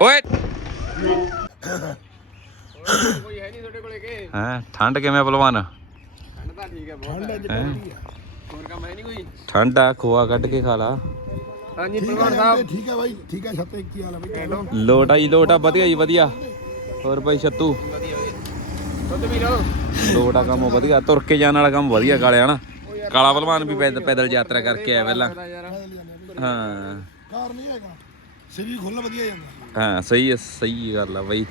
ਓਏ। ਕੋਈ ਹੈ ਨਹੀਂ ਤੁਹਾਡੇ ਕੋਲੇ ਕਿ ਹਾਂ ਠੰਡ ਕਿਵੇਂ ਪਹਿਲਵਾਨ ਠੰਡ ਤਾਂ ਠੀਕ ਹੈ ਬਹੁਤ ਹੈ? ਹੈਂ? ਹੋਰ ਕੰਮ ਹੈ ਨਹੀਂ ਕੋਈ? ਠੰਡ ਆ ਖੋਆ ਕੱਢ ਕੇ ਖਾ ਲਾ। ਹਾਂਜੀ ਪ੍ਰਧਾਨ ਸਾਹਿਬ। ਠੀਕ ਹੈ ਬਾਈ ਠੀਕ ਹੈ ਛੱਤੇ ਕੀ ਹਾਲ ਹੈ ਬਾਈ। ਹੈਲੋ। ਲੋਟਾ ਜੀ ਲੋਟਾ ਵਧੀਆ ਜੀ ਵਧੀਆ। ਹੋਰ ਬਾਈ ਛੱਤੂ? ਵਧੀਆ ਵਧੀਆ। ਦੁੱਧ ਪੀ ਲਓ। ਲੋਟਾ ਕੰਮ ਵਧੀਆ ਤੁਰ ਕੇ ਜਾਣ ਵਾਲਾ ਕੰਮ ਵਧੀਆ ਕਾਲਿਆ ਨਾ। ਕਾਲਾ ਪਹਿਲਵਾਨ ਵੀ ਪੈਦਲ ਪੈਦਲ ਯਾਤਰਾ ਕਰਕੇ ਆਇਆ ਪਹਿਲਾਂ। ਹਾਂ। ਕਾਰ ਨਹੀਂ ਹੈਗਾ। ਸਰੀਰ ਖੁੱਲ ਵਧੀਆ ਜਾਂਦਾ। ਹਾਂ ਸਹੀ ਹੈ ਸਹੀ ਗੱਲ ਆ ਬਈ।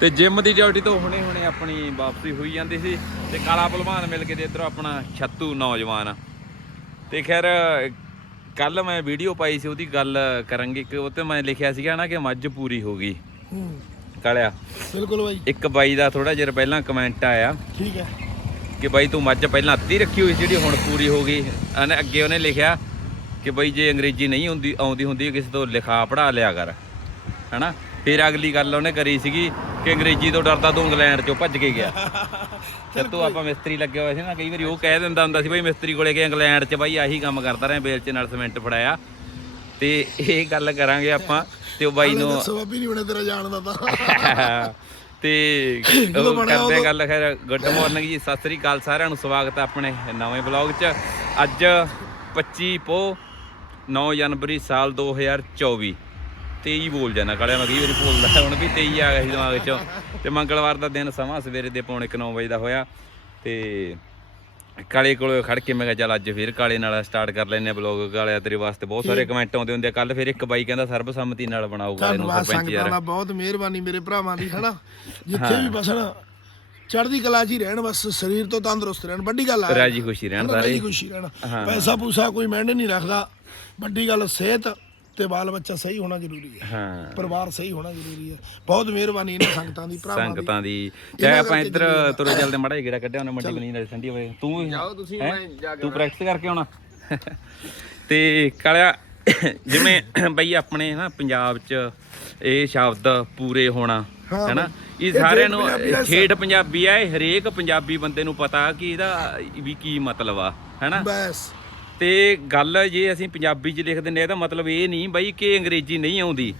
ਤੇ ਜਿਮ ਦੀ ਡਿਊਟੀ ਤੋਂ ਹੁਣੇ ਹੁਣੇ ਆਪਣੀ ਵਾਪਸੀ ਹੋਈ ਜਾਂਦੀ ਸੀ ਤੇ ਕਾਲਾ ਪਹਿਲਵਾਨ ਮਿਲ ਕੇ ਤੇ ਇਧਰੋਂ ਆਪਣਾ ਛੱਤੂ ਨੌਜਵਾਨ ਤੇ ਖੈਰ ਕੱਲ ਮੈਂ ਵੀਡੀਓ ਪਾਈ ਸੀ ਉਹਦੀ ਗੱਲ ਕਰਾਂਗੇ ਕਿ ਉਹ ਤੇ ਮੈਂ ਲਿਖਿਆ ਸੀਗਾ ਨਾ ਕਿ ਮੱਝ ਪੂਰੀ ਹੋ ਗਈ। ਹੂੰ। ਕਾਲਿਆ। ਬਿਲਕੁਲ ਬਾਈ। ਇੱਕ ਬਾਈ ਦਾ ਥੋੜਾ ਜਿਹਾ ਪਹਿਲਾਂ ਕਮੈਂਟ ਆਇਆ। ਠੀਕ ਹੈ। ਕਿ ਬਾਈ ਤੂੰ ਮੱਝ ਪਹਿਲਾਂ ਅੱਧੀ ਰੱਖੀ ਹੋਈ ਸੀ ਜਿਹੜੀ ਹੁਣ ਪੂਰੀ ਹੋ ਗਈ। ਅਨੇ ਅੱਗੇ ਉਹਨੇ ਲਿਖਿਆ ਕਿ ਬਾਈ ਜੇ ਅੰਗਰੇਜ਼ੀ ਨਹੀਂ ਹੁੰਦੀ ਆਉਂਦੀ ਹੁੰਦੀ ਕਿਸੇ ਤੋਂ ਲਿਖਾ ਪੜਾ ਲਿਆ ਕਰ। ਹੈਨਾ? ਫਿਰ ਅਗਲੀ ਗੱਲ ਉਹਨੇ ਕਰੀ ਸੀਗੀ ਕਿ ਅੰਗਰੇਜ਼ੀ ਤੋਂ ਡਰਦਾ ਤੂੰ ਇੰਗਲੈਂਡ ਚੋਂ ਭੱਜ ਕੇ ਗਿਆ। ਤੂੰ ਆਪਾਂ ਮਿਸਤਰੀ ਲੱਗੇ ਹੋਏ ਸੀ ਨਾ ਕਈ ਵਾਰੀ ਉਹ ਕਹਿ ਦਿੰਦਾ ਹੁੰਦਾ ਸੀ ਬਾਈ ਮਿਸਤਰੀ ਕੋਲੇ ਗਏ ਇੰਗਲੈਂਡ 'ਚ ਬਾਈ ਆਹੀ ਕੰਮ ਕਰਦਾ ਰਿਹਾ ਬੇਲ 'ਚ ਨਾਲ ਸਿਮੈਂਟ ਫੜਾਇਆ। ਤੇ ਇਹ ਗੱਲ ਕਰਾਂਗੇ ਆਪਾਂ ਤੇ ਉਹ ਬਾਈ ਨੂੰ ਦੱਸੋ ਬਾਬੀ ਨਹੀਂ ਬਣੇ ਤੇਰਾ ਜਾਣ ਦਾ ਤਾਂ। ਤੇ ਕਰਦੇ ਆ ਗੱਲ ਖੈਰ ਗੁੱਡ ਮਾਰਨਿੰਗ ਜੀ ਸਤਿ ਸ੍ਰੀ ਅਕਾਲ ਸਾਰਿਆਂ ਨੂੰ ਸਵਾਗਤ ਹੈ ਆਪਣੇ ਨਵੇਂ ਬਲੌਗ 'ਚ। ਅੱਜ 25 ਪੋ 9 ਜਨਵਰੀ ਸਾਲ 2024 23 ਬੋਲ ਜਾਣਾ ਕਾਲਿਆ ਮੈਂ ਕਈ ਵਾਰੀ ਭੁੱਲਦਾ ਹੁਣ ਵੀ 23 ਆ ਗਿਆ ਸੀ ਦਿਮਾਗ 'ਚ। ਤੇ ਮੰਗਲਵਾਰ ਦਾ ਦਿਨ ਸਮਾਂ ਸਵੇਰੇ ਦੇ ਪੌਣੇ 9 ਵਜੇ ਦਾ ਹੋਇਆ। ਤੇ ਕਾਲੇ ਕੋਲ ਖੜ ਕੇ ਮੈਂ ਕਿਹਾ ਚੱਲ ਅੱਜ ਫਿਰ ਕਾਲੇ ਨਾਲ ਸਟਾਰਟ ਕਰ ਲੈਨੇ ਆ ਬਲੌਗ ਕਾਲਿਆ ਤੇਰੇ ਵਾਸਤੇ ਬਹੁਤ ਸਾਰੇ ਕਮੈਂਟ ਆਉਂਦੇ ਹੁੰਦੇ ਆ ਕੱਲ ਫਿਰ ਇੱਕ ਬਾਈ ਕਹਿੰਦਾ ਸਰਬਸੰਮਤੀ ਨਾਲ ਬਣਾਓ ਕਾਲੇ ਨੂੰ ਧੰਨਵਾਦ ਸਰਪੰਚ ਯਾਰ। ਦਾ ਬਹੁਤ ਮਿਹਰਬਾਨੀ ਮੇਰੇ ਭਰਾਵਾਂ ਦੀ ਹਨਾ? ਜਿੱਥੇ ਵੀ ਬਸਣ ਚੜ੍ਹਦੀ ਕਲਾ 'ਚ ਹੀ ਰਹਿਣ ਬਸ ਸਰੀਰ ਤੋਂ ਤੰਦਰੁਸਤ ਰਹਿਣ ਵੱਡੀ ਗੱਲ ਆ। ਰਾਜੀ ਖੁਸ਼ੀ ਰਹਿਣ ਸਾਰੇ। ਰਾਜੀ ਖੁਸ਼ੀ ਰਹਿਣ। ਪੈਸਾ ਪੂਸਾ ਕੋਈ ਮੈਂਡ ਨਹੀਂ ਰੱਖਦਾ। ਵੱਡੀ ਗੱਲ ਸਿਹਤ ਤੇ ਬਾਲ ਬੱਚਾ ਸਹੀ ਹੋਣਾ ਜ਼ਰੂਰੀ ਹੈ। ਹਾਂ। ਪਰਿਵਾਰ ਸਹੀ ਹੋਣਾ ਜ਼ਰੂਰੀ ਹੈ। ਬਹੁਤ ਮਿਹਰਬਾਨੀ ਇਹਨਾਂ ਸੰਗਤਾਂ ਦੀ ਭਰਾਵਾਂ ਦੀ। ਸੰਗਤਾਂ ਦੀ। ਚਾਹੇ ਆਪਾਂ ਇੱਧਰ ਤੁਰੇ ਚੱਲਦੇ ਮੜਾ ਗੇੜਾ ਕੱਢਿਆ ਉਹਨੇ ਮੰਡੀ ਬਣੀ ਨਾਲ ਠੰਡੀ ਹੋਵੇ। ਤੂੰ ਜਾਓ ਤੁਸੀਂ? ਮੈਂ ਜਾ ਕੇ ਤੂੰ ਪ੍ਰੈਕਟਿਸ ਕਰਕੇ ਆਉਣਾ। ਤੇ ਕਾਲਿਆ ਜਿਵੇਂ ਬਈ ਆਪਣੇ ਨਾ ਪੰਜਾਬ 'ਚ ਇਹ ਸ਼ਬਦ ਪੂਰੇ ਹੋਣਾ ਹੈਨਾ। ਇਹ ਸਾਰਿਆਂ ਨੂੰ ਠੇਠ ਪੰਜਾਬੀ ਆ ਇਹ ਹਰੇਕ ਪੰਜਾਬੀ ਬੰਦੇ ਨੂੰ ਪਤਾ ਕਿ ਇਹਦਾ ਵੀ ਕੀ ਮਤਲਬ ਆ ਹੈਨਾ? ਬਸ। ਤੇ ਗੱਲ ਜੇ ਅਸੀਂ ਪੰਜਾਬੀ 'ਚ ਲਿਖ ਦਿੰਦੇ ਆ ਇਹਦਾ ਮਤਲਬ ਇਹ ਨਹੀਂ ਬਈ ਕਿ ਅੰਗਰੇਜ਼ੀ ਨਹੀਂ ਆਉਂਦੀ।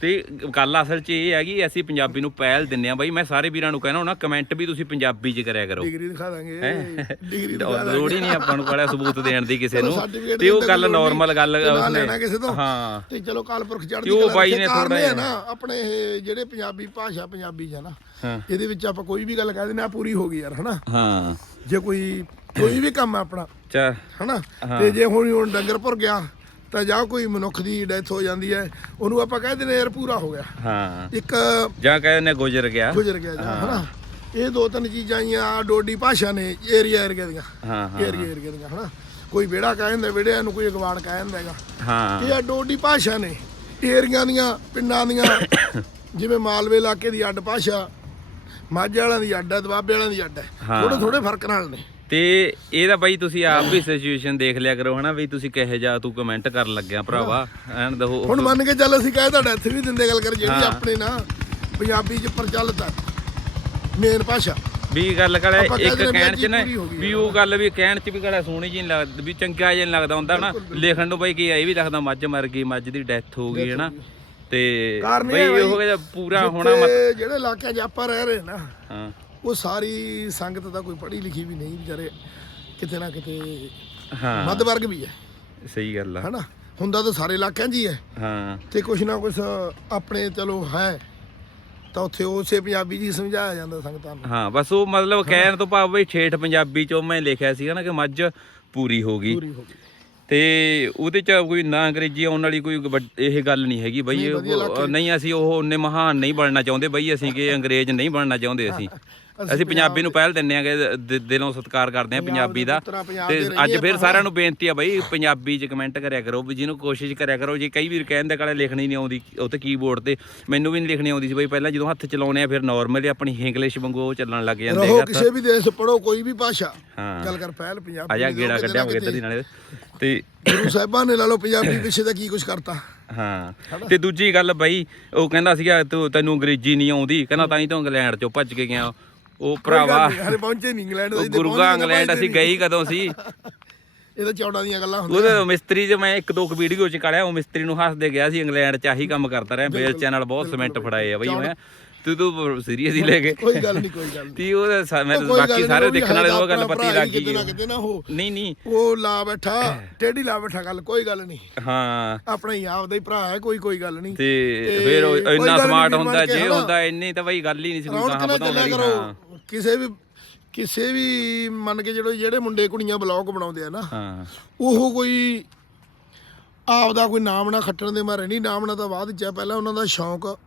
ਤੇ ਗੱਲ ਅਸਲ 'ਚ ਇਹ ਹੈਗੀ ਅਸੀਂ ਪੰਜਾਬੀ ਨੂੰ ਪਹਿਲ ਦਿੰਨੇ ਆ। ਬਈ ਮੈਂ ਸਾਰੇ ਵੀਰਾਂ ਨੂੰ ਕਹਿਣਾ ਹੁੰਦਾ ਕਮੈਂਟ ਵੀ ਤੁਸੀਂ ਪੰਜਾਬੀ 'ਚ ਕਰਿਆ ਕਰੋ। ਡਿਗਰੀ ਦਿਖਾ ਦਾਂਗੇ। ਡਿਗਰੀ ਦਿਖਾ ਦਾਂਗੇ ਲੋੜ ਹੀ ਨਹੀਂ ਆਪਾਂ ਨੂੰ ਕੋਲੇ ਸਬੂਤ ਦੇਣ ਦੀ ਕਿਸੇ ਨੂੰ। ਤੇ ਉਹ ਗੱਲ ਨਾਰਮਲ। ਗੱਲ ਤੇ ਨਾ ਉਸਨੇ ਤੋਂ। ਹਾਂ। ਤੇ ਚਲੋ ਕਾਲਪੁਰਖ ਚੜ੍ਹਦੀ ਤੇ ਉਹ ਕਲਾ ਬਾਈ। ਨੇ ਜਿਹਾ- ਨਾ ਆਪਣੇ ਜਿਹੜੇ ਪੰਜਾਬੀ ਭਾਸ਼ਾ ਪੰਜਾਬੀ ਨਾ ਹਾਂ। ਇਹਦੇ ਵਿੱਚ ਆਪਾਂ ਕੋਈ ਵੀ ਗੱਲ ਕਹਿ ਦਿੰਦੇ ਆ ਪੂਰੀ ਹੋ ਗਈ ਯਾਰ ਹਨਾ? ਹਾਂ। ਜੇ ਕੋਈ ਕੋਈ ਵੀ ਕੰਮ ਆ ਆਪਣਾ। ਚਾ। ਹਨਾ? ਤੇ ਜੇ ਹੁਣ ਹੁਣ ਡੰਗਰ ਭੁਰ ਗਿਆ ਤਾਂ ਜਾਂ ਕੋਈ ਮਨੁੱਖ ਦੀ ਡੈਥ ਹੋ ਜਾਂਦੀ ਹੈ ਉਹਨੂੰ ਆਪਾਂ ਕਹਿ ਦਿੰਦੇ ਯਾਰ ਪੂਰਾ ਹੋ ਗਿਆ। ਹਾਂ। ਇੱਕ ਜਾਂ ਕਹਿੰਦੇ ਗੁਜ਼ਰ ਗਿਆ। ਗੁਜ਼ਰ ਗਿਆ ਜਾਂ ਹਨਾ? ਇਹ ਦੋ ਤਿੰਨ ਚੀਜ਼ਾਂ ਹੀ ਆ ਡੋਡੀ ਭਾਸ਼ਾ ਨੇ ਏਰੀਆ ਏਰੀਆ ਦੀਆਂ। ਹਾਂ ਹਾਂ ਏਰੀਆ ਏਰੀਆ ਦੀਆਂ ਹਨਾ? ਕੋਈ ਵਿਹੜਾ ਕਹਿ ਦਿੰਦਾ ਵਿਹੜਿਆਂ ਨੂੰ ਕੋਈ ਅਗਵਾੜ ਕਹਿ ਦਿੰਦਾ ਹੈਗਾ। ਹਾਂ। ਇਹ ਡੋਡੀ ਭਾਸ਼ਾ ਨੇ ਏਰੀਆਂ ਦੀਆਂ ਪਿੰਡਾਂ ਦੀਆਂ ਜਿਵੇਂ ਮਾਲਵੇ ਇਲਾਕੇ ਦੀ ਅੱਡ ਭਾਸ਼ਾ ਮਾਝੇ ਵਾਲਿਆਂ ਦੀ ਅੱਡ ਹੈ ਦਬਾਬੇ ਵਾਲਿਆਂ ਦੀ ਅੱਡ ਹਾਂ। ਥੋੜੇ ਥੋੜੇ ਫ਼ਰਕ ਨਾਲ ਨੇ। ਤੇ ਇਹਦਾ ਬਾਈ ਤੁਸੀਂ ਆਪ ਵੀ ਸਿਚੁਏਸ਼ਨ ਦੇਖ ਲਿਆ ਕਰੋ ਹਨਾ? ਵੀ ਤੁਸੀਂ ਕਿਹੋ ਜਿਹਾ ਤੂੰ ਕਮੈਂਟ ਕਰਨ ਲੱਗਿਆ ਭਰਾਵਾ। ਐਨ ਦੋ ਹੁਣ ਮੰਨ ਕੇ ਚੱਲ ਅਸੀਂ ਕਹਿ ਤਾਂ ਡੈਥ ਵੀ ਦਿੰਦੇ ਗੱਲ ਕਰ ਜਿਹੜੀ ਆਪਣੇ ਨਾ ਪੰਜਾਬੀ ਚ ਪ੍ਰਚਲਿਤ ਆ ਮੇਨ ਭਾਸ਼ਾ। ਵੀ ਗੱਲ ਕਰੇ ਇੱਕ ਕਹਿਣ ਚ ਨਾ ਵੀ ਉਹ ਗੱਲ ਵੀ ਕਹਿਣ ਚ ਵੀ ਕੜਾ ਸੋਹਣੀ ਜੀ ਨੀ ਲੱਗਦੀ ਵੀ ਚੰਗਾ ਜਿਹਾ ਨੀ ਲੱਗਦਾ ਹੁੰਦਾ ਨਾ ਲਿਖਣ ਨੂੰ ਬਾਈ ਕੀ ਇਹ ਵੀ ਲੱਗਦਾ ਮੱਝ ਮਰ ਗਈ ਮੱਝ ਦੀ ਡੈਥ ਹੋ ਗਈ ਹਨਾ? ਤੇ ਬਈ ਹੈ ਉਹ ਬਾਈ, ਪੂਰਾ ਹੋਣਾ ਜਿਹੜੇ 'ਚ ਆਪਾਂ ਰਹਿ ਰਹੇ ਨਾ ਹਾਂ। ਉਹ ਸਾਰੀ ਸੰਗਤ ਤਾਂ ਕੋਈ ਪੜ੍ਹੀ ਲਿਖੀ ਵੀ ਨਹੀਂ ਵਿਚਾਰੇ ਕਿਤੇ ਨਾ ਕਿਤੇ ਹਾਂ। ਮੱਧ ਵਰਗ ਵੀ ਹੈ। ਸਹੀ ਗੱਲ ਆ। ਹਨਾ? ਹੁੰਦਾ ਤਾਂ ਸਾਰੇ ਇਲਾਕਿਆਂ 'ਚ ਹੀ ਹੈ। ਹਾਂ। ਤੇ ਕੁਛ ਨਾ ਕੁਛ ਆਪਣੇ ਚਲੋ ਹੈ। ਤਾਂ ਉੱਥੇ ਉਸੇ ਪੰਜਾਬੀ ਜੀ ਸਮਝਾਇਆ ਜਾਂਦਾ ਸੰਗਤਾਂ ਨੂੰ। ਹਾਂ ਬਸ ਉਹ ਮਤਲਬ ਕਹਿਣ ਤੋਂ ਭਾਵ ਬਈ ਠੇਠ ਪੰਜਾਬੀ ਚੋਂ ਮੈਂ ਲਿਖਿਆ ਸੀਗਾ ਨਾ ਕਿ ਮੱਝ ਪੂਰੀ ਹੋ ਗਈ। ਪੂਰੀ ਹੋ ਗਈ। ਤੇ ਉਹਦੇ ਚ ਕੋਈ ਨਾ ਅੰਗਰੇਜ਼ੀ ਆਉਣ ਵਾਲੀ ਕੋਈ ਇਹ ਗੱਲ ਨਹੀਂ ਹੈਗੀ ਬਈ ਨਹੀਂ ਅਸੀਂ ਉਹ ਉਹਨੇ ਮਹਾਨ ਨਹੀਂ ਬਣਨਾ ਚਾਹੁੰਦੇ ਬਈ ਅਸੀਂ ਕਿ ਅੰਗਰੇਜ਼ ਨਹੀਂ ਬਣਨਾ ਚਾਹੁੰਦੇ ਅਸੀਂ। ਅਸੀਂ ਪੰਜਾਬੀ ਨੂੰ ਪਹਿਲ ਦਿੰਨੇ ਆਗੇ ਦਿਲੋਂ ਸਤਿਕਾਰ ਕਰਦੇ ਆ ਪੰਜਾਬੀ ਦਾ ਤੇ ਅੱਜ ਫਿਰ। ਸਾਰਿਆਂ ਨੂੰ ਬੇਨਤੀ ਆ ਬਈ ਪੰਜਾਬੀ ਚ ਕਮੈਂਟ ਕਰਿਆ ਕਰੋ ਵੀ ਜਿਹਨੂੰ ਕੋਸ਼ਿਸ਼ ਕਰਿਆ ਕਰੋ ਜੇ ਕਈ ਵੀਰ ਕਹਿੰਦੇ ਕਾਲੇ ਲਿਖਣੀ ਨਹੀਂ ਆਉਂਦੀ ਉੱਤੇ ਕੀਬੋਰਡ ਤੇ ਮੈਨੂੰ ਵੀ ਨਹੀਂ ਲਿਖਣੀ ਆਉਂਦੀ ਸੀ ਬਈ ਪਹਿਲਾਂ ਜਦੋਂ ਹੱਥ ਚਲਾਉਣੇ ਆ ਫਿਰ ਨਾਰਮਲੀ ਆਪਣੀ ਇੰਗਲਿਸ਼ ਵਾਂਗੂ ਉਹ ਚੱਲਣ ਲੱਗ ਜਾਂਦੇ ਰਹੋ ਹੈਗਾ ਕਿਸੇ ਵੀ ਦੇਸ਼ ਪੜੋ ਕੋਈ ਵੀ ਭਾਸ਼ਾ। ਹਾਂ। ਗੱਲ ਕਰ ਪਹਿਲ ਪੰਜਾਬੀ ਆ ਜਾ ਦੀ, ਗੇੜਾ ਕੱਢਿਆ ਨਾ ਇੱਧਰ ਦੀ ਨਾਲੇ। ਤੇ ਗੁਰੂ ਸਾਹਿਬਾਂ ਨੇ ਲਾ ਲਓ ਪੰਜਾਬੀ ਪਿੱਛੇ ਦਾ ਕੀ ਕੁਝ ਕਰਤਾ। ਹਾਂ। ਤੇ ਦੂਜੀ ਗੱਲ ਬਈ ਉਹ ਕਹਿੰਦਾ ਸੀਗਾ ਤੂੰ ਤੈਨੂੰ ਅੰਗਰੇਜ਼ੀ ਨਹੀਂ ਆਉਂਦੀ ਕਹਿੰਦਾ ਤਾਂ ਹੀ ਤੂੰ ਇੰਗਲੈਂਡ ਚੋਂ ਭੱਜ ਕੇ ਗਿਆ। ਉਹ ਭਰਾਵਾ। ਹਲੇ ਪਹੁੰਚੇ ਨਹੀਂ ਇੰਗਲੈਂਡ ਉਹ ਗੁਰੂਗਾ ਇੰਗਲੈਂਡ ਅਸੀਂ ਗਏ ਹੀ ਕਦੋਂ ਸੀ? ਇਹ ਤਾਂ ਚੌੜਾ ਦੀਆਂ ਗੱਲਾਂ ਹੁੰਦੀਆਂ। ਉਹਦੇ ਮਿਸਤਰੀ 'ਚ ਮੈਂ ਇੱਕ ਦੋ ਕੁ ਵੀਡੀਓ 'ਚ ਕਾੜਿਆ ਉਹ ਮਿਸਤਰੀ ਨੂੰ ਹੱਸਦੇ ਗਿਆ ਸੀ ਇੰਗਲੈਂਡ 'ਚ ਆਹੀ ਕੰਮ ਕਰਦਾ ਰਿਹਾ ਬੇਲਚਿਆਂ ਨਾਲ ਬਹੁਤ ਸੀਮੈਂਟ ਫੜਾਏ ਆ ਬਈ ਮੈਂ ਤੂੰ ਤੂੰ ਸੀਰੀਅਸ ਹੀ ਲੈ ਕੇ। ਕੋਈ ਗੱਲ ਨਹੀਂ ਕੋਈ ਗੱਲ ਨਹੀਂ। ਤੀ ਸਾ- ਉਹ ਕੋਈ ਗੱਲ ਬਾਕੀ ਨੀ, ਸਾਰੇ ਉਹ ਵੀ ਦੇਖਣ ਵਾਲੇ ਨੂੰ ਉਹ ਗੱਲ ਆਪਣਾ ਪਤੀ ਭਰਾ ਲੱਗ ਹੀ ਕਿਤੇ ਨਾ ਗਈ ਕਿਤੇ ਨਾ ਉਹ। ਨਹੀਂ ਨਹੀਂ। ਉਹ ਲਾ ਬੈਠਾ ਟੇਢੀ ਲਾ ਬੈਠਾ ਗੱਲ ਕੋਈ ਗੱਲ ਨਹੀਂ। ਹਾਂ। ਆਪਣਾ ਹੀ ਆਪਦਾ ਹੀ ਭਰਾ ਹੈ ਕੋਈ ਕੋਈ ਗੱਲ ਨਹੀਂ। ਤੇ ਤੇ ਫਿਰ ਉਹ ਕੋਈ ਇੰਨਾ ਗੱਲ ਨੀ ਸਮਾਰਟ ਵੀਰ ਹੁੰਦਾ ਬਣ ਕੇ ਜੇ ਹਨਾ। ਹੁੰਦਾ ਇੰਨੀ ਤਾਂ ਬਈ ਗੱਲ ਹੀ ਨਹੀਂ ਸੀ ਰੌਣਕ ਕਹਾਂ ਨਾਲ ਚੱਲਿਆ ਹਾਂ ਕਰੋ। ਕਿਸੇ ਵੀ ਕਿਸੇ ਵੀ ਮੰਨ ਕੇ ਜਿਹੜੇ ਜਿਹੜੇ ਮੁੰਡੇ ਕੁੜੀਆਂ ਬਲੌਗ ਬਣਾਉਂਦੇ ਆ ਨਾ ਹਾਂ। ਉਹ ਕੋਈ ਆਪਦਾ ਕੋਈ ਨਾਮ ਨਾ ਖੱਟਣ ਦੇ ਮਾਰੇ। ਨਹੀਂ ਨਾਮ ਨਾ ਤਾਂ ਬਾਅਦ ਚ ਆ। ਪਹਿਲਾਂ ਉਹਨਾਂ ਦਾ ਸ਼ੌਂਕ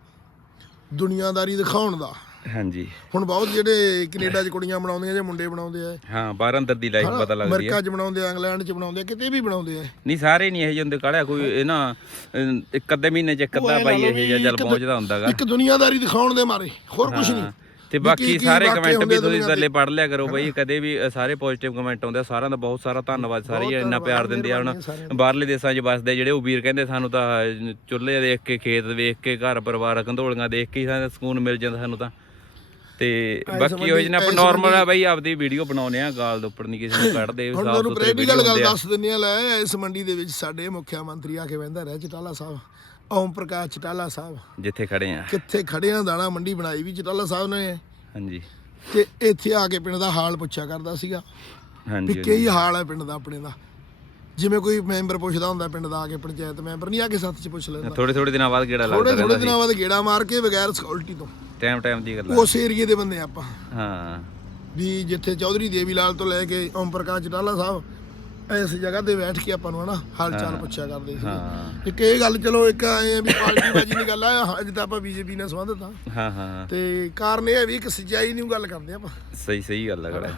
ਦੁਨੀਆਦਾਰੀ ਦਿਖਾਉਣ ਦਾ। ਹਾਂਜੀ। ਹੁਣ ਬਹੁਤ ਜਿਹੜੇ ਕੈਨੇਡਾ 'ਚ ਕੁੜੀਆਂ ਬਣਾਉਂਦੀਆਂ ਜਾਂ ਮੁੰਡੇ ਬਣਾਉਂਦੇ ਆ। ਹਾਂ ਬਾਹਰ ਅੰਦਰ ਦੀ ਲਾਈਫ ਪਤਾ ਲੱਗਦੀ ਹੈ ਅਮਰੀਕਾ 'ਚ ਬਣਾਉਂਦੇ ਆ ਇੰਗਲੈਂਡ 'ਚ ਬਣਾਉਂਦੇ ਆ ਕਿਤੇ ਵੀ ਬਣਾਉਂਦੇ ਆ। ਨਹੀਂ ਸਾਰੇ ਨਹੀਂ ਇਹ ਜਿਹੇ ਹੁੰਦੇ ਕਾੜਿਆ ਕੋਈ ਇਹ ਨਾ ਇੱਕ ਅੱਧੇ ਮਹੀਨੇ ਚ ਇੱਕ ਅੱਧਾ ਬਾਈ ਇਹ ਜਿਹਾ ਜਲ ਪਹੁੰਚਦਾ ਹੁੰਦਾਗਾ। ਇੱਕ ਦੁਨੀਆਦਾਰੀ ਦਿਖਾਉਣ ਦੇ ਮਾਰੇ ਹੋਰ ਕੁਝ ਨਹੀਂ। ਤੇ ਬਾਕੀ ਸਾਰੇ ਕਮੈਂਟ ਵੀ ਤੁਸੀਂ ਥੱਲੇ ਪੜ੍ਹ ਲਿਆ ਕਰੋ ਬਈ ਕਦੇ ਵੀ ਸਾਰੇ ਪੋਜ਼ਿਟਿਵ ਕਮੈਂਟ ਆਉਂਦੇ ਸਾਰਿਆਂ ਦਾ ਬਹੁਤ ਸਾਰਾ ਧੰਨਵਾਦ ਸਾਰੇ ਇੰਨਾ ਪਿਆਰ ਦਿੰਦੇ ਆ ਹੁਣ ਬਾਹਰਲੇ ਦੇਸ਼ਾਂ 'ਚ ਵੱਸਦੇ ਜਿਹੜੇ ਉਹ ਵੀਰ ਕਹਿੰਦੇ ਸਾਨੂੰ ਤਾਂ ਚੁੱਲ੍ਹੇ ਦੇਖ ਕੇ ਖੇਤ ਵੇਖ ਕੇ ਘਰ ਪਰਿਵਾਰ ਕੰਧੋਲੀਆਂ ਦੇਖ ਕੇ ਸਾਨੂੰ ਸਕੂਨ ਮਿਲ ਜਾਂਦਾ ਸਾਨੂੰ ਤਾਂ। ਤੇ ਬਾਕੀ ਉਹ ਜਿਹਨੇ ਆਪਾਂ ਨਾਰਮਲ ਆ ਬਈ ਆਪਦੀ ਵੀਡੀਓ ਬਣਾਉਨੇ ਆ ਗਾਲ ਦੇ ਉੱਪਰ ਨਹੀਂ ਕਿਸੇ ਨੂੰ ਕੱਢਦੇ ਸਾਫ਼ ਸੁਥਰੇ ਵੀਡੀਓ ਗੱਲ ਹੁੰਦੇ ਆ। ਦੱਸ ਦਿੰਨੇ ਆ ਲੈ ਇਸ ਮੰਡੀ ਦੇ ਵਿੱਚ ਸਾਡੇ ਮੁੱਖ ਮੰਤਰੀ ਆ ਕੇ ਬਹਿੰਦਾ ਰਿਹਾ ਚਟਾਲਾ ਸਾਹਿਬ। ਓਮ ਪ੍ਰਕਾਸ਼ ਚਟਾਲਾ ਸਾਹਿਬ। ਜਿੱਥੇ ਖੜੇ ਆ। ਕਿੱਥੇ ਖੜੇ ਆ ਦਾਣਾ ਮੰਡੀ ਬਣਾਈ ਵੀ ਚਟਾਲਾ ਸਾਹਿਬ ਨੇ। ਹਾਂਜੀ। ਤੇ ਇੱਥੇ ਆ ਕੇ ਪਿੰਡ ਦਾ ਹਾਲ ਪੁੱਛਿਆ ਕਰਦਾ ਸੀਗਾ ਵੀ ਹਾਂਜੀ। ਕੀ ਹਾਲ ਹੈ ਪਿੰਡ ਦਾ ਆਪਣੇ ਦਾ। ਜਿਵੇਂ ਕੋਈ ਮੈਂਬਰ ਪੁੱਛਦਾ ਹੁੰਦਾ ਪਿੰਡ ਦਾ ਆ ਕੇ ਪੰਚਾਇਤ ਮੈਂਬਰ ਨਹੀਂ ਆ ਕੇ ਸੱਤ ਚ ਪੁੱਛ ਲੈਂਦਾ। ਥੋੜੇ ਥੋੜੇ ਦਿਨਾਂ ਬਾਅਦ ਥੋੜੇ ਲੱਗਦਾ ਥੋੜੇ ਸੀ ਦਿਨਾਂ ਬਾਅਦ ਗੇੜਾ ਮਾਰ ਕੇ ਬਗੈਰ ਸਿਕਿਉਰਿਟੀ ਤੋਂ। ਟਾਈਮ ਟਾਈਮ ਦੀ ਗੱਲ ਆ। ਉਸ ਏਰੀਏ ਦੇ ਬੰਦੇ ਆਪਾਂ। ਹਾਂ। ਵੀ ਜਿੱਥੇ ਚੌਧਰੀ ਦੇਵੀ ਲਾਲ ਤੋਂ ਲੈ ਕੇ ਓਮ ਪ੍ਰਕਾਸ਼ ਚਟਾਲਾ ਸਾਹਿਬ ਇਸ ਜਗ੍ਹਾ ਤੇ ਬੈਠ ਕੇ ਆਪਾਂ ਨੂੰ ਹਨਾ ਹਾਲ ਚਾਲ ਪੁੱਛਿਆ ਕਰਦੇ ਸੀ ਇੱਕ ਇਹ ਗੱਲ ਚਲੋ ਇੱਕ ਆਏ ਆ ਵੀ ਪਾਰਟੀ ਬਾਜੀ ਦੀ ਗੱਲ ਆ ਅੱਜ ਤਾਂ ਆਪਾਂ ਬੀਜੇਪੀ ਨਾਲ ਸੰਬੰਧਤ ਆ ਹਾਂ ਹਾਂ ਤੇ ਕਾਰਨ ਇਹ ਹੈ ਵੀ ਇੱਕ ਸੱਚਾਈ ਨੂੰ ਗੱਲ ਕਰਦੇ ਆਪਾਂ। ਸਹੀ ਸਹੀ ਗੱਲ ਹੈ। ਗੜਾ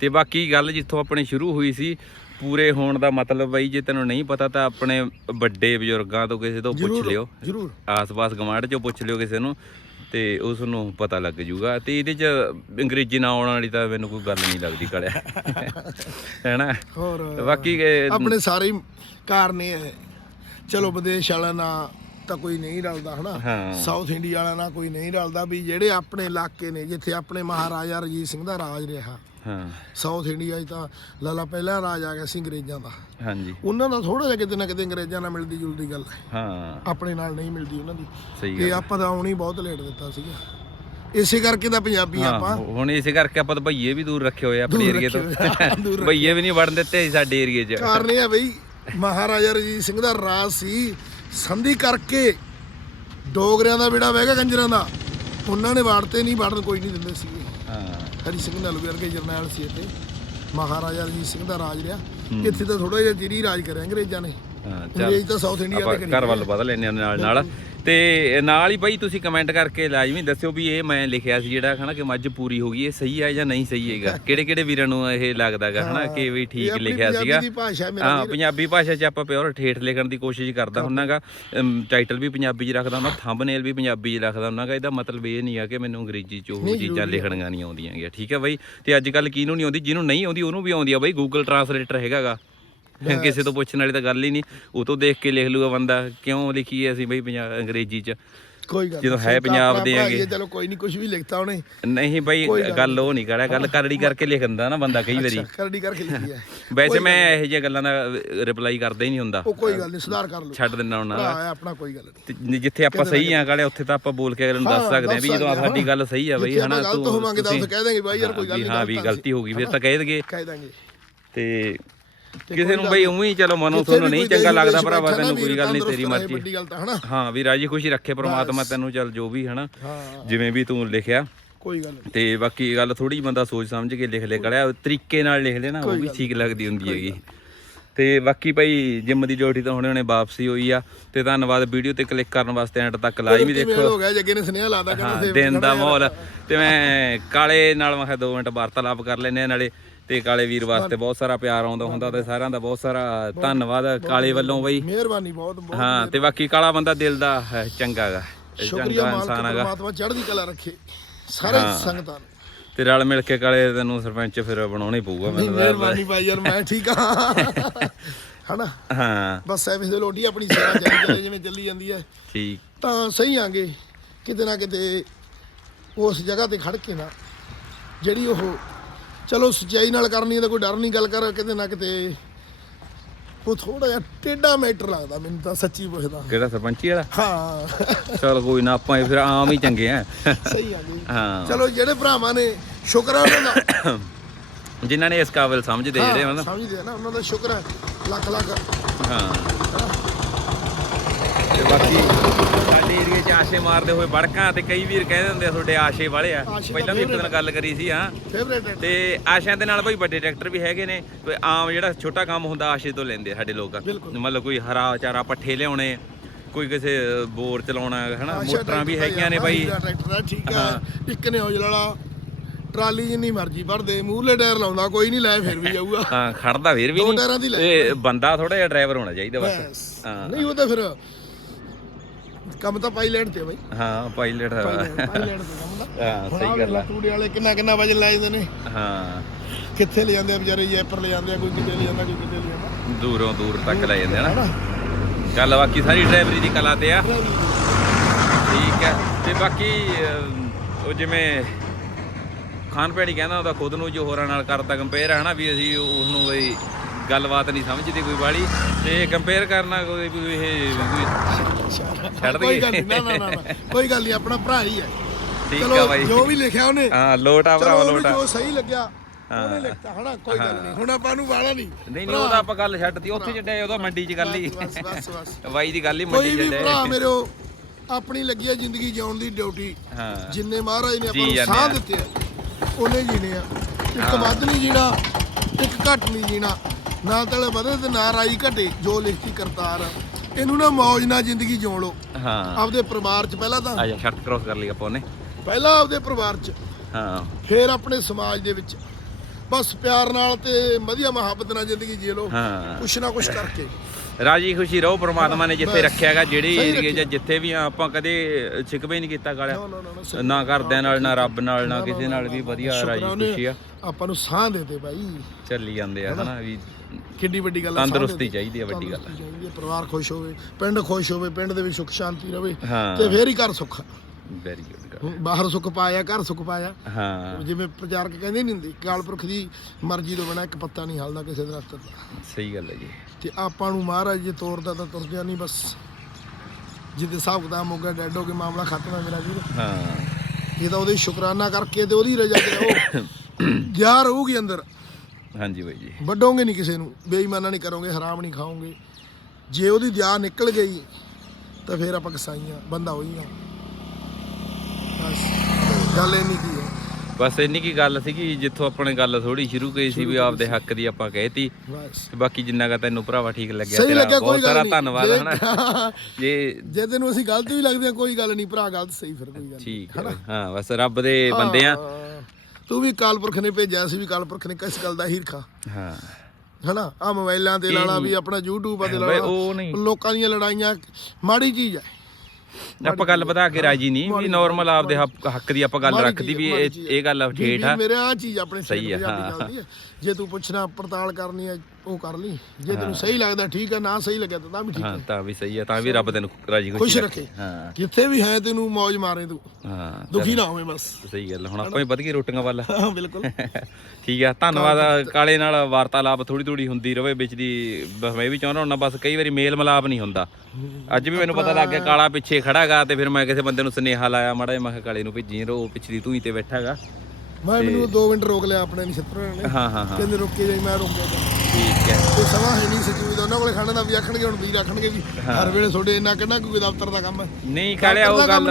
ਤੇ ਬਾਕੀ ਗੱਲ ਜਿੱਥੋਂ ਆਪਣੇ ਸ਼ੁਰੂ ਹੋਈ ਸੀ ਪੂਰੇ ਹੋਣ ਦਾ ਮਤਲਬ ਬਈ ਜੇ ਤੈਨੂੰ ਨਹੀਂ ਪਤਾ ਤਾਂ ਆਪਣੇ ਵੱਡੇ ਬਜ਼ੁਰਗਾਂ ਤੋਂ ਕਿਸੇ ਤੋਂ ਪੁੱਛ ਲਿਓ। ਜ਼ਰੂਰ। ਆਸ-ਪਾਸ ਗਵਾਂਢ ਚੋਂ ਪੁੱਛ ਲਿਓ ਕਿਸੇ ਨੂੰ। ਤੇ ਉਸ ਨੂੰ ਪਤਾ ਲੱਗ ਜੂਗਾ ਤੇ ਇਹਦੇ ਚ ਅੰਗਰੇਜ਼ੀ ਨਾ ਆਉਣ ਵਾਲੀ ਤਾਂ ਮੈਨੂੰ ਕੋਈ ਗੱਲ ਨਹੀਂ ਲੱਗਦੀ ਕੜਿਆ ਹੈਨਾ? ਹੋਰ ਬਾਕੀ ਆਪਣੇ ਸਾਰੇ ਕਾਰਨ ਇਹ। ਹੈ ਚਲੋ ਵਿਦੇਸ਼ ਵਾਲਾ ਨਾਲ ਤਾਂ ਕੋਈ ਨਹੀਂ ਰਲਦਾ ਹਨਾ? ਸਾਊਥ ਇੰਡੀਆ ਵਾਲਾ ਨਾਲ ਕੋਈ ਨਹੀਂ ਰਲਦਾ ਵੀ ਜਿਹੜੇ ਆਪਣੇ ਇਲਾਕੇ ਨੇ ਜਿੱਥੇ ਆਪਣੇ ਮਹਾਰਾਜਾ ਰਣਜੀਤ ਸਿੰਘ ਦਾ ਰਾਜ ਰਿਹਾ। ਹਾਂ। ਸਾਊਥ ਇੰਡੀਆ 'ਚ ਤਾਂ ਲਾਲਾ ਪਹਿਲਾ ਰਾਜ ਆ ਗਿਆ ਸੀ ਅੰਗਰੇਜ਼ਾਂ ਦਾ। ਹਾਂਜੀ। ਉਹਨਾਂ ਦਾ ਥੋੜਾ ਜਿਹਾ ਕਿਤੇ ਨਾ ਕਿਤੇ ਅੰਗਰੇਜ਼ਾਂ ਨਾਲ ਮਿਲਦੀ ਜੁਲਦੀ ਗੱਲ ਹੈ। ਹਾਂ। ਆਪਣੇ ਨਾਲ ਨਹੀਂ ਮਿਲਦੀ ਉਹਨਾਂ ਦੀ। ਸਹੀ ਤੇ ਗੱਲ ਆਪਾਂ ਤਾਂ ਆਉਣੀ ਬਹੁਤ ਲੇਟ ਦਿੱਤਾ ਸੀਗਾ। ਇਸੇ ਕਰਕੇ ਤਾਂ ਪੰਜਾਬੀ ਹਾਂ ਆਪਾਂ ਹੁਣ ਇਸੇ ਕਰਕੇ ਆਪਾਂ ਤਾਂ ਭਈਏ ਵੀ ਦੂਰ ਰੱਖੇ ਹੋਏ ਆ ਆਪਣੇ ਦੂਰ ਏਰੀਏ ਤੋਂ। ਰੱਖੇ ਹੋਏ ਆ, ਦੂਰ ਭਈਏ ਵੀ ਨਹੀਂ ਵੜਨ ਦਿੱਤੇ ਸੀ ਸਾਡੇ ਏਰੀਏ 'ਚ। ਕਾਰਨ ਇਹ ਹੈ ਬਈ ਮਹਾਰਾਜਾ ਰਣਜੀਤ ਸਿੰਘ ਦਾ ਰਾਜ ਸੀ ਸੰਧੀ ਕਰਕੇ ਡੋਗਰਿਆਂ ਦਾ ਬੇੜਾ ਵਹਿ ਗਿਆ ਕੰਜਰਾਂ ਦਾ। ਉਹਨਾਂ ਨੇ ਵਾੜਤੇ ਨਹੀਂ ਵਾੜਨ ਕੋਈ ਨਹੀਂ ਦਿੰਦੇ ਸੀਗੇ। ਹਾਂ। ਹਰੀ ਸਿੰਘ ਨਲਵੇ ਵਰਗੇ ਜਰਨੈਲ ਸੀ ਇੱਥੇ। ਮਹਾਰਾਜਾ ਰਣਜੀਤ ਸਿੰਘ ਦਾ ਰਾਜ ਰਿਹਾ। ਇੱਥੇ ਤਾਂ ਥੋੜਾ ਜਿਹਾ ਚਿਰੀ ਰਾਜ ਕਰਿਆ ਅੰਗਰੇਜ਼ਾਂ ਨੇ। ਅੰਗਰੇਜ਼ ਤਾਂ ਸਾਊਥ ਇੰਡੀਆ ਆਪਾਂ ਤੇ ਕਰੀ ਘਰ ਵੱਲ ਵਧ ਲੈਨੇ ਆ ਨਾਲ ਨਾਲ। ਤੇ ਨਾਲ ਹੀ ਬਾਈ ਤੁਸੀਂ ਕਮੈਂਟ ਕਰਕੇ ਲਾਜ਼ਮੀ ਦੱਸਿਓ ਵੀ ਇਹ ਮੈਂ ਲਿਖਿਆ ਸੀ ਜਿਹੜਾ ਹਨਾ ਕਿ ਮੱਝ ਪੂਰੀ ਹੋ ਗਈ ਇਹ ਸਹੀ ਹੈ ਜਾਂ ਨਹੀਂ ਸਹੀ ਹੈਗਾ? ਕਿਹੜੇ ਕਿਹੜੇ ਵੀਰਾਂ ਨੂੰ ਇਹ ਲੱਗਦਾਗਾ ਹਨਾ ਕਿ ਵੀ ਇਹ ਠੀਕ ਆਪਣੀ ਲਿਖਿਆ ਪੰਜਾਬੀ ਸੀਗਾ? ਭਾਸ਼ਾ ਹੈ ਮੇਰਾ ਹਾਂ ਪੰਜਾਬੀ ਭਾਸ਼ਾ 'ਚ ਆਪਾਂ ਪਿਓਰ ਠੇਠ ਲਿਖਣ ਦੀ ਕੋਸ਼ਿਸ਼ ਕਰਦਾ ਹੁੰਨਾਗਾ। ਟਾਈਟਲ ਵੀ ਪੰਜਾਬੀ 'ਚ ਰੱਖਦਾ ਹੁੰਦਾ ਥੰਬਨੇਲ ਵੀ ਪੰਜਾਬੀ 'ਚ ਰੱਖਦਾ ਹੁੰਨਾਗਾ। ਇਹਦਾ ਮਤਲਬ ਇਹ ਨਹੀਂ ਆ ਕਿ ਮੈਨੂੰ ਅੰਗਰੇਜ਼ੀ 'ਚ ਉਹ ਚੀਜ਼ਾਂ ਲਿਖਣੀਆਂ ਨਹੀਂ ਆਉਂਦੀਆਂ ਠੀਕ ਹੈ ਬਾਈ? ਤੇ ਅੱਜ ਕੱਲ ਕਿਹਨੂੰ ਨਹੀਂ ਆਉਂਦੀ ਜਿਹਨੂੰ ਨਹੀਂ ਆਉਂਦੀ ਉਹਨੂੰ ਵੀ ਆਉਂਦੀ ਆ ਬਾਈ ਗੂਗਲ ਟਰਾਂਸਲੇਟਰ ਹੈਗਾਗਾ। ਕਿਸੇ ਤੋਂ ਪੁੱਛਣ ਵਾਲੀ ਤਾਂ ਗੱਲ ਹੀ ਨਹੀਂ। ਉਹ ਤੋਂ ਦੇਖ ਕੇ ਲਿਖ ਲੂਗਾ ਬੰਦਾ ਕਿਉਂ ਲਿਖੀ ਹੈ ਅਸੀਂ ਬਈ ਪੰਜਾਬ ਅੰਗਰੇਜ਼ੀ 'ਚ? ਕੋਈ ਗੱਲ ਜਦੋਂ ਹੈ ਪੰਜਾਬ ਦੇ ਹੈਗੇ। ਚਲੋ ਕੋਈ ਨਹੀਂ ਕੁਝ ਵੀ ਲਿਖਤਾ ਉਹਨੇ। ਨਹੀਂ ਬਾਈ ਗੱਲ ਉਹ ਨਹੀਂ। ਕਰਿਆ ਗੱਲ ਕਰੜੀ ਕਰਕੇ ਲਿਖ ਦਿੰਦਾ ਨਾ ਬੰਦਾ ਕਈ ਵਾਰੀ। ਕਰੜੀ ਕਰਕੇ ਲਿਖੀ ਹੈ ਵੈਸੇ ਮੈਂ ਇਹੋ ਜਿਹੀਆਂ ਗੱਲਾਂ ਦਾ ਰਿਪਲਾਈ ਕਰਦਾ ਹੀ ਨਹੀਂ ਹੁੰਦਾ। ਉਹ ਕੋਈ ਗੱਲ ਨਹੀਂ ਸੁਧਾਰ ਕਰ ਲਓ। ਛੱਡ ਦਿੰਦਾ ਉਹਨਾਂ ਹੈ ਆਪਣਾ ਕੋਈ ਗੱਲ ਨਹੀਂ। ਜਿੱਥੇ ਆਪਾਂ ਸਹੀ ਆ ਕਾਲੇ ਉੱਥੇ ਤਾਂ ਆਪਾਂ ਬੋਲ ਕੇ ਅਗਲੇ ਨੂੰ ਦੱਸ ਸਕਦੇ ਆ ਵੀ ਜਦੋਂ ਸਾਡੀ ਗੱਲ ਸਹੀ ਆ ਬਈ ਹਨਾ ਹੋਵਾਂਗੇ ਤਾਂ ਉੱਥੇ ਕਹਿ ਦਾਂਗੇ ਬਾਈ ਯਾਰ ਕੋਈ ਗੱਲ ਵੀ ਨਹੀਂ ਹਾਂ ਵੀ ਗਲਤੀ ਹੋ ਗਈ ਫਿਰ ਤਾਂ ਕਹਿ ਦਗੇ ਕਹਿ ਦਾਂਗੇ ਤੇ ਕਿਸੇ ਨੂੰ ਬਈ ਉਵੇਂ ਹੀ ਚਲੋ ਮਨੋਂ ਤੁਹਾਨੂੰ ਨਹੀਂ ਚੰਗਾ ਲੱਗਦਾ ਭਰਾਵਾ ਤੈਨੂੰ ਕੋਈ ਗੱਲ ਨਹੀਂ ਤੇਰੀ ਮਰਜ਼ੀ। ਹਾਂ ਵੀ ਰਾਜੀ ਖੁਸ਼ੀ ਰੱਖੇ ਪ੍ਰਮਾਤਮਾ ਤੈਨੂੰ ਚੱਲ ਜੋ ਵੀ ਹਨਾ। ਜਿਵੇਂ ਵੀ ਤੂੰ ਲਿਖਿਆ। ਕੋਈ ਗੱਲ ਨਹੀਂ ਤੇ ਬਾਕੀ ਗੱਲ ਥੋੜੀ ਬੰਦਾ ਸੋਚ ਸਮਝ ਕੇ ਲਿਖ ਲੈ ਕੜਿਆ ਤਰੀਕੇ ਨਾਲ ਲਿਖ ਲੈ ਨਾ ਉਹ ਵੀ ਠੀਕ ਲੱਗਦੀ ਹੁੰਦੀ ਹੈਗੀ। ਤੇ ਬਾਕੀ ਭਾਈ ਜਿਮ ਦੀ ਡਿਊਟੀ ਤੋਂ ਹੁਣੇ ਹੁਣੇ ਵਾਪਸੀ ਹੋਈ ਆ। ਤੇ ਧੰਨਵਾਦ ਵੀਡੀਓ ਤੇ ਕਲਿੱਕ ਕਰਨ ਵਾਸਤੇ ਐਂਡ ਤੱਕ ਲਾਈਵ ਹੀ ਕਿਵੇਂ ਦੇਖੋ ਹੋ ਗਿਆ ਜੱਗੇ ਨੇ ਸੁਨੇਹਾ ਲਾਦਾ ਕਹਿੰਦਾ ਦਿਨ ਦਾ ਮਾਹੌਲ। ਤੇ ਮੈਂ ਕਾਲੇ ਨਾਲ ਮੈਂ 2 ਮਿੰਟ ਵਾਰਤਾਲਾਪ ਕਰ ਲੈਨੇ ਨਾਲੇ ਤੇ ਕਾਲੇ ਵੀਰ ਵਾਸਤੇ ਬਹੁਤ ਸਾਰਾ ਪਿਆਰ ਆਉਂਦਾ ਹੁੰਦਾ ਤੇ ਸਾਰਿਆਂ ਦਾ ਬਹੁਤ ਸਾਰਾ ਧੰਨਵਾਦ ਕਾਲੇ ਵੱਲੋਂ ਬਈ। ਮਿਹਰਬਾਨੀ ਬਹੁਤ ਬਹੁਤ ਹਾਂ ਤੇ ਬਾਕੀ ਕਾਲਾ ਬੰਦਾ ਦਿਲ ਦਾ ਹੈ, ਚੰਗਾ ਇਨਸਾਨ ਹੈਗਾ। ਪਰਮਾਤਮਾ ਚੜ੍ਹਦੀ ਕਲਾ ਰੱਖੇ। ਸਾਰੇ ਸੰਗਤਾਂ ਨੂੰ। ਤੇ ਰਲ ਮਿਲ ਕੇ ਕਾਲੇ ਤੈਨੂੰ ਸਰਪੰਚ ਫਿਰ ਬਣਾਉਣਾ ਪਊਗਾ ਮੈਨੂੰ ਮਿਹਰਬਾਨੀ ਭਾਈ ਯਾਰ ਮੈਂ ਠੀਕ ਆ ਹਨਾ? ਹਾਂ। ਬਸ ਐਵੇਂ ਦੇ ਲੋਟੀ ਆਪਣੀ ਸੇਵਾ ਚੱਲੀ ਚੱਲੇ ਜਿਵੇਂ ਚੱਲੀ ਜਾਂਦੀ ਹੈ। ਠੀਕ। ਤਾਂ ਸਹੀ ਆਂਗੇ ਕਿਤੇ ਨਾ ਕਿਤੇ ਉਸ ਜਗ੍ਹਾ ਤੇ ਖੜ ਕੇ ਨਾ ਜਿਹੜੀ ਉਹ ਚਲੋ ਸੱਚਾਈ ਨਾਲ ਕਰਨੀ ਹੈ ਤਾਂ ਕੋਈ ਡਰ ਨਹੀਂ ਗੱਲ ਕਰ ਕਿਤੇ ਨਾ ਕਿਤੇ। ਉਹ ਥੋੜਾ ਜਿਹਾ ਟੇਢਾ ਮੈਟਰ ਲੱਗਦਾ ਮੈਨੂੰ ਤਾਂ ਸੱਚੀ ਪੁੱਛਦਾ। ਕਿਹੜਾ ਸਰਪੰਚੀ ਵਾਲਾ? ਹਾਂ। ਚਲ ਕੋਈ ਨਾ ਆਪਾਂ ਫਿਰ ਆਮ ਹੀ ਚੰਗੇ ਆ। ਸਹੀ ਆ ਜੀ। ਹਾਂ। ਚਲੋ ਜਿਹੜੇ ਭਰਾਵਾਂ ਨੇ ਸ਼ੁਕਰ ਆ ਉਹਨਾਂ ਦਾ। ਜਿਨ੍ਹਾਂ ਨੇ ਇਸ ਕਾਬਿਲ ਸਮਝਦੇ ਜਿਹੜੇ ਹਾਂ, ਹਨ। ਸਮਝਦੇ ਨਾ ਉਹਨਾਂ ਦਾ ਸ਼ੁਕਰ ਹੈ ਲੱਖ ਲੱਖ ਹਾਂ ਤੇ ਬਾਕੀ ਏਰੀਏ 'ਚ ਆਸ਼ੇ ਮਾਰਦੇ ਹੋਏ ਬੜਕਾਂ ਤੇ ਕਈ ਵੀਰ ਕਹਿੰਦੇ ਹੁੰਦੇ ਆ ਤੁਹਾਡੇ ਆਸ਼ੇ ਵਾਲੇ ਆ। ਪਹਿਲਾਂ ਵੀ ਇੱਕ ਤਾਂ ਦਿਨ ਗੱਲ ਕਰੀ ਸੀ ਹਾਂ। ਤੇ ਆਸ਼ਿਆਂ ਦੇ ਨਾਲ ਬਈ ਵੱਡੇ ਟਰੈਕਟਰ ਵੀ ਹੈਗੇ ਨੇ ਕੋਈ ਆਮ ਜਿਹੜਾ ਛੋਟਾ ਕੰਮ ਹੁੰਦਾ ਆਸ਼ੇ ਤੋਂ ਲੈਂਦੇ ਆ ਸਾਡੇ ਲੋਕ। ਮਤਲਬ ਕੋਈ ਹਰਾ ਚਾਰਾ ਪੱਠੇ ਲਿਆਉਣੇ ਕੋਈ ਕਿਸੇ ਬੋਰ ਚਲਾਉਣਾ ਹਨਾ? ਮੋਟਰਾਂ ਵੀ ਹੈਗੀਆਂ ਨੇ ਹੀਰਾ ਟਰੈਕਟਰ ਆ ਠੀਕ ਆ। ਇੱਕ ਨੇ ਔਜਲ ਵਾਲਾ ਟਰਾਲੀ ਜਿੰਨੀ ਮਰਜ਼ੀ ਭਰਦੇ ਮੂਹਰਲੇ ਟਾਇਰ ਲਾਉਂਦਾ ਕੋਈ ਨਹੀਂ ਲੈ ਫਿਰ ਵੀ ਜਾਊਗਾ। ਹਾਂ ਖੜਦਾ ਫੇਰ ਵੀ ਨਹੀਂ। ਇਹ ਬੰਦਾ ਥੋੜਾ ਜਿਹਾ ਡਰਾਈਵਰ ਹੋਣਾ ਚਾਹੀਦਾ ਬਸ। ਹਾਂ। ਨਹੀਂ ਉਹ ਤਾਂ ਫਿਰ ਕੰਮ ਤਾਂ ਪਾਇਲਟ ਤੇ ਆ ਬਾਈ। ਹਾਂ ਪਾਇਲਟ ਪਾਇਲਟ ਤੇ ਕੰਮ ਦਾ ਹਾਂ ਸਹੀ ਗੱਲ ਆ। ਤੂੜੇ ਵਾਲੇ ਕਿੰਨਾ ਕਿੰਨਾ ਵਜਨ ਲੈ ਜਾਂਦੇ ਨੇ। ਹਾਂ। ਕਿੱਥੇ ਲੈ ਜਾਂਦੇ ਆ ਵਿਚਾਰੇ ਜੈਪਰ ਲੈ ਜਾਂਦੇ ਆ ਕੋਈ ਕਿਤੇ ਲੈ ਜਾਂਦਾ ਕੋਈ ਕਿਤੇ ਲੈ ਜਾਂਦਾ। ਦੂਰੋਂ ਦੂਰ ਤੱਕ ਲੈ ਜਾਂਦੇ ਹਨਾ ਗੱਲ ਬਾਕੀ ਸਾਰੀ ਡਰਾਈਵਰੀ ਦੀ ਕਲਾ ਤੇ ਆ। ਠੀਕ ਹੈ ਤੇ ਬਾਕੀ ਉਹ ਜਿਵੇਂ ਖਾਨ ਭੈਣੀ ਕਹਿੰਦਾ ਉਹਦਾ ਖੁਦ ਨੂੰ ਜੋ ਹੋਰਾਂ ਨਾਲ ਕਰਦਾ ਕੰਪੇਅਰ ਹੈ ਨਾ ਵੀ ਅਸੀਂ ਉਸ ਨੂੰ ਬਈ ਗੱਲਬਾਤ ਨਹੀਂ ਸਮਝਦੀ ਕੋਈ ਵਾਲੀ ਤੇ ਕੰਪੇਅਰ ਕਰਨਾ ਕੋਈ ਵੀ ਇਹ ਕੋਈ ਗੱਲ ਨਾ ਨਾ ਨਾ ਨਾ, ਕੋਈ ਗੱਲ ਨਹੀਂ ਆਪਣਾ ਭਰਾ ਹੀ ਹੈ। ਠੀਕ ਆ ਬਾਈ। ਜੋ ਵੀ ਲਿਖਿਆ ਉਹਨੇ। ਹਾਂ ਲੋਟ ਆ ਚਲੋ ਉਹਨੂੰ ਲੋਟ ਜੋ ਸਹੀ ਲੱਗਿਆ। ਉਹਨੇ ਲਿਖਤਾ ਹਨਾ? ਕੋਈ ਗੱਲ ਨਹੀਂ ਹੁਣ ਆਪਾਂ ਨੂੰ ਵਾਲਾ ਨਹੀਂ ਨਹੀਂ ਨਹੀਂ ਉਹਦਾ ਆਪਾਂ ਗੱਲ ਛੱਡਤੀ ਉੱਥੇ ਛੱਡਿਆ ਉਹਦਾ ਮੰਡੀ 'ਚ ਗੱਲ ਹੀ। ਬਸ ਬਸ ਬਸ ਬਾਈ ਦੀ ਗੱਲ ਹੀ ਕੋਈ ਮੰਡੀ 'ਚ ਵੀ ਭਰਾ ਛੱਡਿਆ ਮੇਰੇ ਆਪਣੀ ਲੱਗੀ ਹੈ ਜ਼ਿੰਦਗੀ ਜਿਉਣ ਦੀ ਡਿਊਟੀ। ਹਾਂ। ਜਿੰਨੇ ਮਹਾਰਾਜ ਨੇ ਆਪਾਂ ਜੀ ਨੂੰ ਜਾਂਦੇ ਸਾਹ ਆ। ਦਿੱਤੇ ਆ ਉਹਨੇ ਜੀਣੇ ਆ। ਇੱਕ ਵੱਧ ਨਹੀਂ ਜੀਣਾ ਇੱਕ ਘੱਟ ਨਹੀਂ ਜੀਣਾ। ਨਾ ਤਲੇ ਵਧੇ ਤੇ ਨਾ ਰਾਈ ਘਟੇ ਜੋ ਲਿਖਤੀ ਕਰਤਾਰ। ਆ। ਇਹਨੂੰ ਨਾ ਮौज ਨਾਲ ਜ਼ਿੰਦਗੀ ਜਿਉਣ ਲਓ। ਹਾਂ। ਆਪਦੇ ਪਰਿਵਾਰ 'ਚ ਪਹਿਲਾਂ ਤਾਂ। ਆ ਜਾ ਸ਼ਰਟ ਕ੍ਰੋਸ ਕਰ ਲਈ ਆਪਾਂ ਉਹਨੇ। ਪਹਿਲਾਂ ਆਪਦੇ ਪਰਿਵਾਰ 'ਚ। ਹਾਂ। ਫਿਰ ਆਪਣੇ ਸਮਾਜ ਦੇ ਵਿੱਚ। ਬਸ ਪਿਆਰ ਨਾਲ ਤੇ ਵਧੀਆ ਮੁਹੱਬਤ ਨਾਲ ਜ਼ਿੰਦਗੀ ਜੀ ਲਓ। ਹਾਂ। ਕੁਛ ਨਾ ਕੁਛ ਕਰਕੇ। ਰਾਜੀ ਖੁਸ਼ੀ ਰਹੋ ਪ੍ਰਮਾਤਮਾ ਨੇ ਜਿੱਥੇ ਬਸ। ਰੱਖਿਆਗਾ ਜਿਹੜੀ ਸਹੀ ਏਰੀਏ 'ਚ ਰੱਖਿਆ। ਜਿੱਥੇ ਵੀ ਆ, ਆਪਾਂ ਕਦੇ ਛਿਕਵੇ ਨਹੀਂ ਕੀਤਾ ਨਾ ਗਾਲਿਆ। ਨਾ ਨਾ, ਨਾ ਸਹੀ। ਨਾ ਘਰਦਿਆਂ ਨਾਲ ਨਾ ਰੱਬ ਨਾਲ ਨਾ ਨਾ, ਕਿਸੇ ਨਾ, ਨਾਲ ਨਾ, ਵੀ ਨਾ, ਵਧੀਆ ਰਾਜੀ ਸ਼ੁਕਰਾਨੇ ਖੁਸ਼ੀ ਆ। ਆਪਾਂ ਨੂੰ ਸਾਹ ਦੇ ਦੇ ਬਾਈ। ਚੱਲੀ ਜਾਂਦੇ ਆ ਹਨਾ? ਵੀ ਕਿੱਡੀ ਵੱਡੀ ਗੱਲ ਆ, ਸਾਹ ਤੰਦਰੁਸਤੀ ਦੇ। ਚਾਹੀਦੀ ਆ ਵੱਡੀ ਗੱਲ। ਤੰਦਰੁਸਤੀ ਚਾਹੀਦੀ ਆ, ਪਰਿਵਾਰ ਖੁਸ਼ ਹੋਵੇ ਪਿੰਡ ਖੁਸ਼ ਹੋਵੇ ਪਿੰਡ ਦੇ ਵਿੱਚ ਸੁੱਖ ਸ਼ਾਂਤੀ ਰਵੇ ਹਾਂ। ਤੇ ਫੇਰ ਹੀ ਘਰ ਸੁੱਖ ਵੈਰੀ ਗੁੱਡ ਬਾਹਰ ਸੁੱਖ ਪਾਇਆ ਘਰ ਸੁੱਖ ਪਾਇਆ। ਹਾਂ। ਜਿਵੇਂ ਪ੍ਰਚਾਰਕ ਕਹਿੰਦੇ ਨਹੀਂ ਹੁੰਦੇ ਕਾਲ ਪੁਰਖ ਦੀ ਮਰਜ਼ੀ ਤੋਂ ਬਿਨਾ ਇੱਕ ਪੱਤਾ ਨਹੀਂ ਹਲਦਾ ਕਿਸੇ ਦਰਖਤ ਦਾ ਸਹੀ ਗੱਲ ਹੈ ਜੀ। ਤੇ ਆਪਾਂ ਨੂੰ ਮਹਾਰਾਜ ਜੇ ਤੋਰਦਾ ਤਾਂ ਤੁਰਦਿਆ ਨਹੀਂ ਬਸ। ਜਿੱਦੇ ਹਿਸਾਬ ਕਿਤਾਬ ਹੋ ਗਿਆ ਡੈਡ ਹੋ ਕੇ ਮਾਮਲਾ ਖਤਮ ਹੈ ਮੇਰਾ ਵੀਰ। ਹਾਂ। ਇਹ ਤਾਂ ਉਹਦੇ ਸ਼ੁਕਰਾਨਾ ਕਰਕੇ ਤੇ ਉਹਦੀ ਰਜ਼ਾ ਤੇ ਰਹੋ। ਗਿਆ ਰਹੂਗੀ ਅੰਦਰ। ਹਾਂਜੀ ਬਾਈ ਜੀ। ਵੱਡੋਗੇ ਨਹੀਂ ਕਿਸੇ ਨੂੰ। ਬੇਈਮਾਨਾ ਨਹੀਂ ਕਰੋਗੇ ਹਰਾਮ ਨਹੀਂ ਖਾਓਗੇ। ਜੇ ਉਹਦੀ ਦਿਆ ਨਿਕਲ ਗਈ ਤਾਂ ਫਿਰ ਆਪਾਂ ਕਸਾਈਆਂ ਬੰਦਾ ਹੋਈ ਆ ਬਸ ਗੱਲ ਇਹ ਨਹੀਂ ਕੀ ਹੈ? ਬਸ ਇੰਨੀ ਕੀ ਗੱਲ ਸੀਗੀ ਜਿੱਥੋਂ ਆਪਣੇ ਗੱਲ ਥੋੜੀ ਸ਼ੁਰੂ ਕਰੀ ਸੀ ਵੀ ਆਪਦੇ ਹੱਕ ਦੀ ਆਪਾਂ ਕਹਿਤੀ। ਤੇ ਬਾਕੀ ਜਿੰਨਾ ਕਾ ਤੈਨੂੰ ਭਰਾਵਾ ਠੀਕ ਲੱਗਿਆ ਤੇਰਾ ਬਹੁਤ ਸਾਰਾ ਧੰਨਵਾਦ ਜੇ- ਹਨਾ? ਜੇ ਜੇ ਤੈਨੂੰ ਅਸੀਂ ਗਲਤ ਵੀ ਲੱਗਦੇ ਆ ਕੋਈ ਗੱਲ ਨਹੀਂ ਭਰਾ ਗਲਤ ਸਹੀ ਫਿਰ ਕੋਈ ਗੱਲ ਠੀਕ ਹੈ ਹਾਂ ਬਸ ਰੱਬ ਦੇ ਬੰਦੇ ਆ। ਤੂੰ ਵੀ ਕਾਲਪੁਰਖ ਨੇ ਭੇਜਿਆ ਸੀ ਵੀ ਕਾਲਪੁਰਖ ਨੇ ਕਿਸ ਗੱਲ ਦਾ ਹੀਰਖਾ? ਹਾਂ। ਹਨਾ? ਆ ਮੋਬਾਈਲਾਂ ਤੇ ਲਾਲਾ ਵੀ ਆਪਣਾ YouTube ਤੇ ਬਈ ਲਾਲਾ। ਉਹ ਨਹੀਂ। ਲੋਕਾਂ ਦੀਆਂ ਲੜਾਈਆਂ ਮਾੜੀ ਚੀਜ਼ ਹੈ ਆਪਾਂ ਗੱਲ ਵਧਾ ਕੇ ਰਾਜੀ ਨਹੀਂ ਵੀ ਨਾਰਮਲ ਆਪਦੇ ਹੱਕ ਦੀ ਆਪਾਂ ਗੱਲ ਰੱਖਦੀ ਵੀ ਇਹ ਗੱਲ ਠੇਠ ਆ। ਮੇਰੇ ਆ ਚੀਜ਼ ਆਪਣੇ ਸਹੀ ਹੈ। ਜੇ ਤੂੰ ਪੁੱਛਣਾ ਪੜਤਾਲ ਕਰਨੀ ਹੈ ਉਹ ਕਰ ਲਈ। ਜੇ ਤੈਨੂੰ ਸਹੀ ਲੱਗਦਾ ਠੀਕ ਹੈ ਨਾ ਸਹੀ ਲੱਗਿਆ ਤਾਂ ਤਾਂ ਵੀ ਠੀਕ ਹਾਂ ਹੈ। ਤਾਂ ਵੀ ਸਹੀ ਆ ਤਾਂ ਵੀ ਰੱਬ ਤੈਨੂੰ ਰਾਜੀ ਖੁਸ਼ ਰੱਖੇ। ਹਾਂ। ਜਿੱਥੇ ਵੀ ਹੈ ਤੈਨੂੰ ਮौज ਮਾਰੇ ਤੂੰ। ਹਾਂ ਦੁਖੀ ਨਾ ਹੋਵੇਂ ਬਸ। ਸਹੀ ਗੱਲ ਹੁਣ ਆਪਾਂ ਹੀ ਵਧ ਗਏ ਰੋਟੀਆਂ ਵੱਲ। ਹਾਂ ਬਿਲਕੁਲ। ਠੀਕ ਆ ਧੰਨਵਾਦ ਕਾਲੇ ਨਾਲ ਵਾਰਤਾਲਾਪ ਥੋੜੀ ਥੋੜੀ ਹੁੰਦੀ ਰਵੇ ਵਿੱਚ ਦੀ। ਬਸ ਮੈਂ ਵੀ ਚਾਹੁੰਦਾ ਹੁੰਦਾ ਬਸ ਕਈ ਵਾਰੀ ਮੇਲ ਮਿਲਾਪ ਨਹੀਂ ਹੁੰਦਾ। ਅੱਜ ਵੀ ਮੈਨੂੰ ਪਤਾ ਲੱਗ ਗਿਆ ਕਾਲਾ ਪਿੱਛੇ ਖੜਾਗਾ ਤੇ ਫਿਰ ਮੈਂ ਕਿਸੇ ਬੰਦੇ ਨੂੰ ਸੁਨੇਹਾ ਲਾਇਆ ਮਾੜਾ ਜਿਹਾ ਮੈਂ ਕਿਹਾ ਕਾਲੇ ਨੂੰ ਭੇਜੀ ਰੋ ਪਿਛਲੀ ਤੂੰ ਹੀ ਤੇ ਬੈਠਾਗਾ। ਮੈਂ ਮੈਨੂੰ 2 ਮਿੰਟ ਰੋਕ ਲਿਆ ਆਪਣੇ ਨਛੱਤਰ ਨੇ। ਹਾਂ ਹਾਂ ਹਾਂ। ਕਹਿੰਦੇ ਰੁਕੇ ਜਾਈ ਮੈਂ ਰੁਕ ਗਿਆ ਠੀਕ ਹੈ। ਕੋਈ ਸਮਾਂ ਹੈ ਨਹੀਂ ਸੱਚੀ ਦਾ ਉਹਨਾਂ ਕੋਲੇ ਖਾਣੇ ਦਾ ਵੀ ਆਖਣਗੇ ਹੁਣ ਵੀਰ ਆਖਣਗੇ ਵੀ ਹਰ ਵੇਲੇ ਤੁਹਾਡੇ ਇੰਨਾ ਕਿੰਨਾ ਕੋਈ ਦਫ਼ਤਰ ਦਾ ਕੰਮ ਹੈ। ਨਹੀਂ ਕਾਲਿਆ ਉਹ ਦਾ ਗੱਲ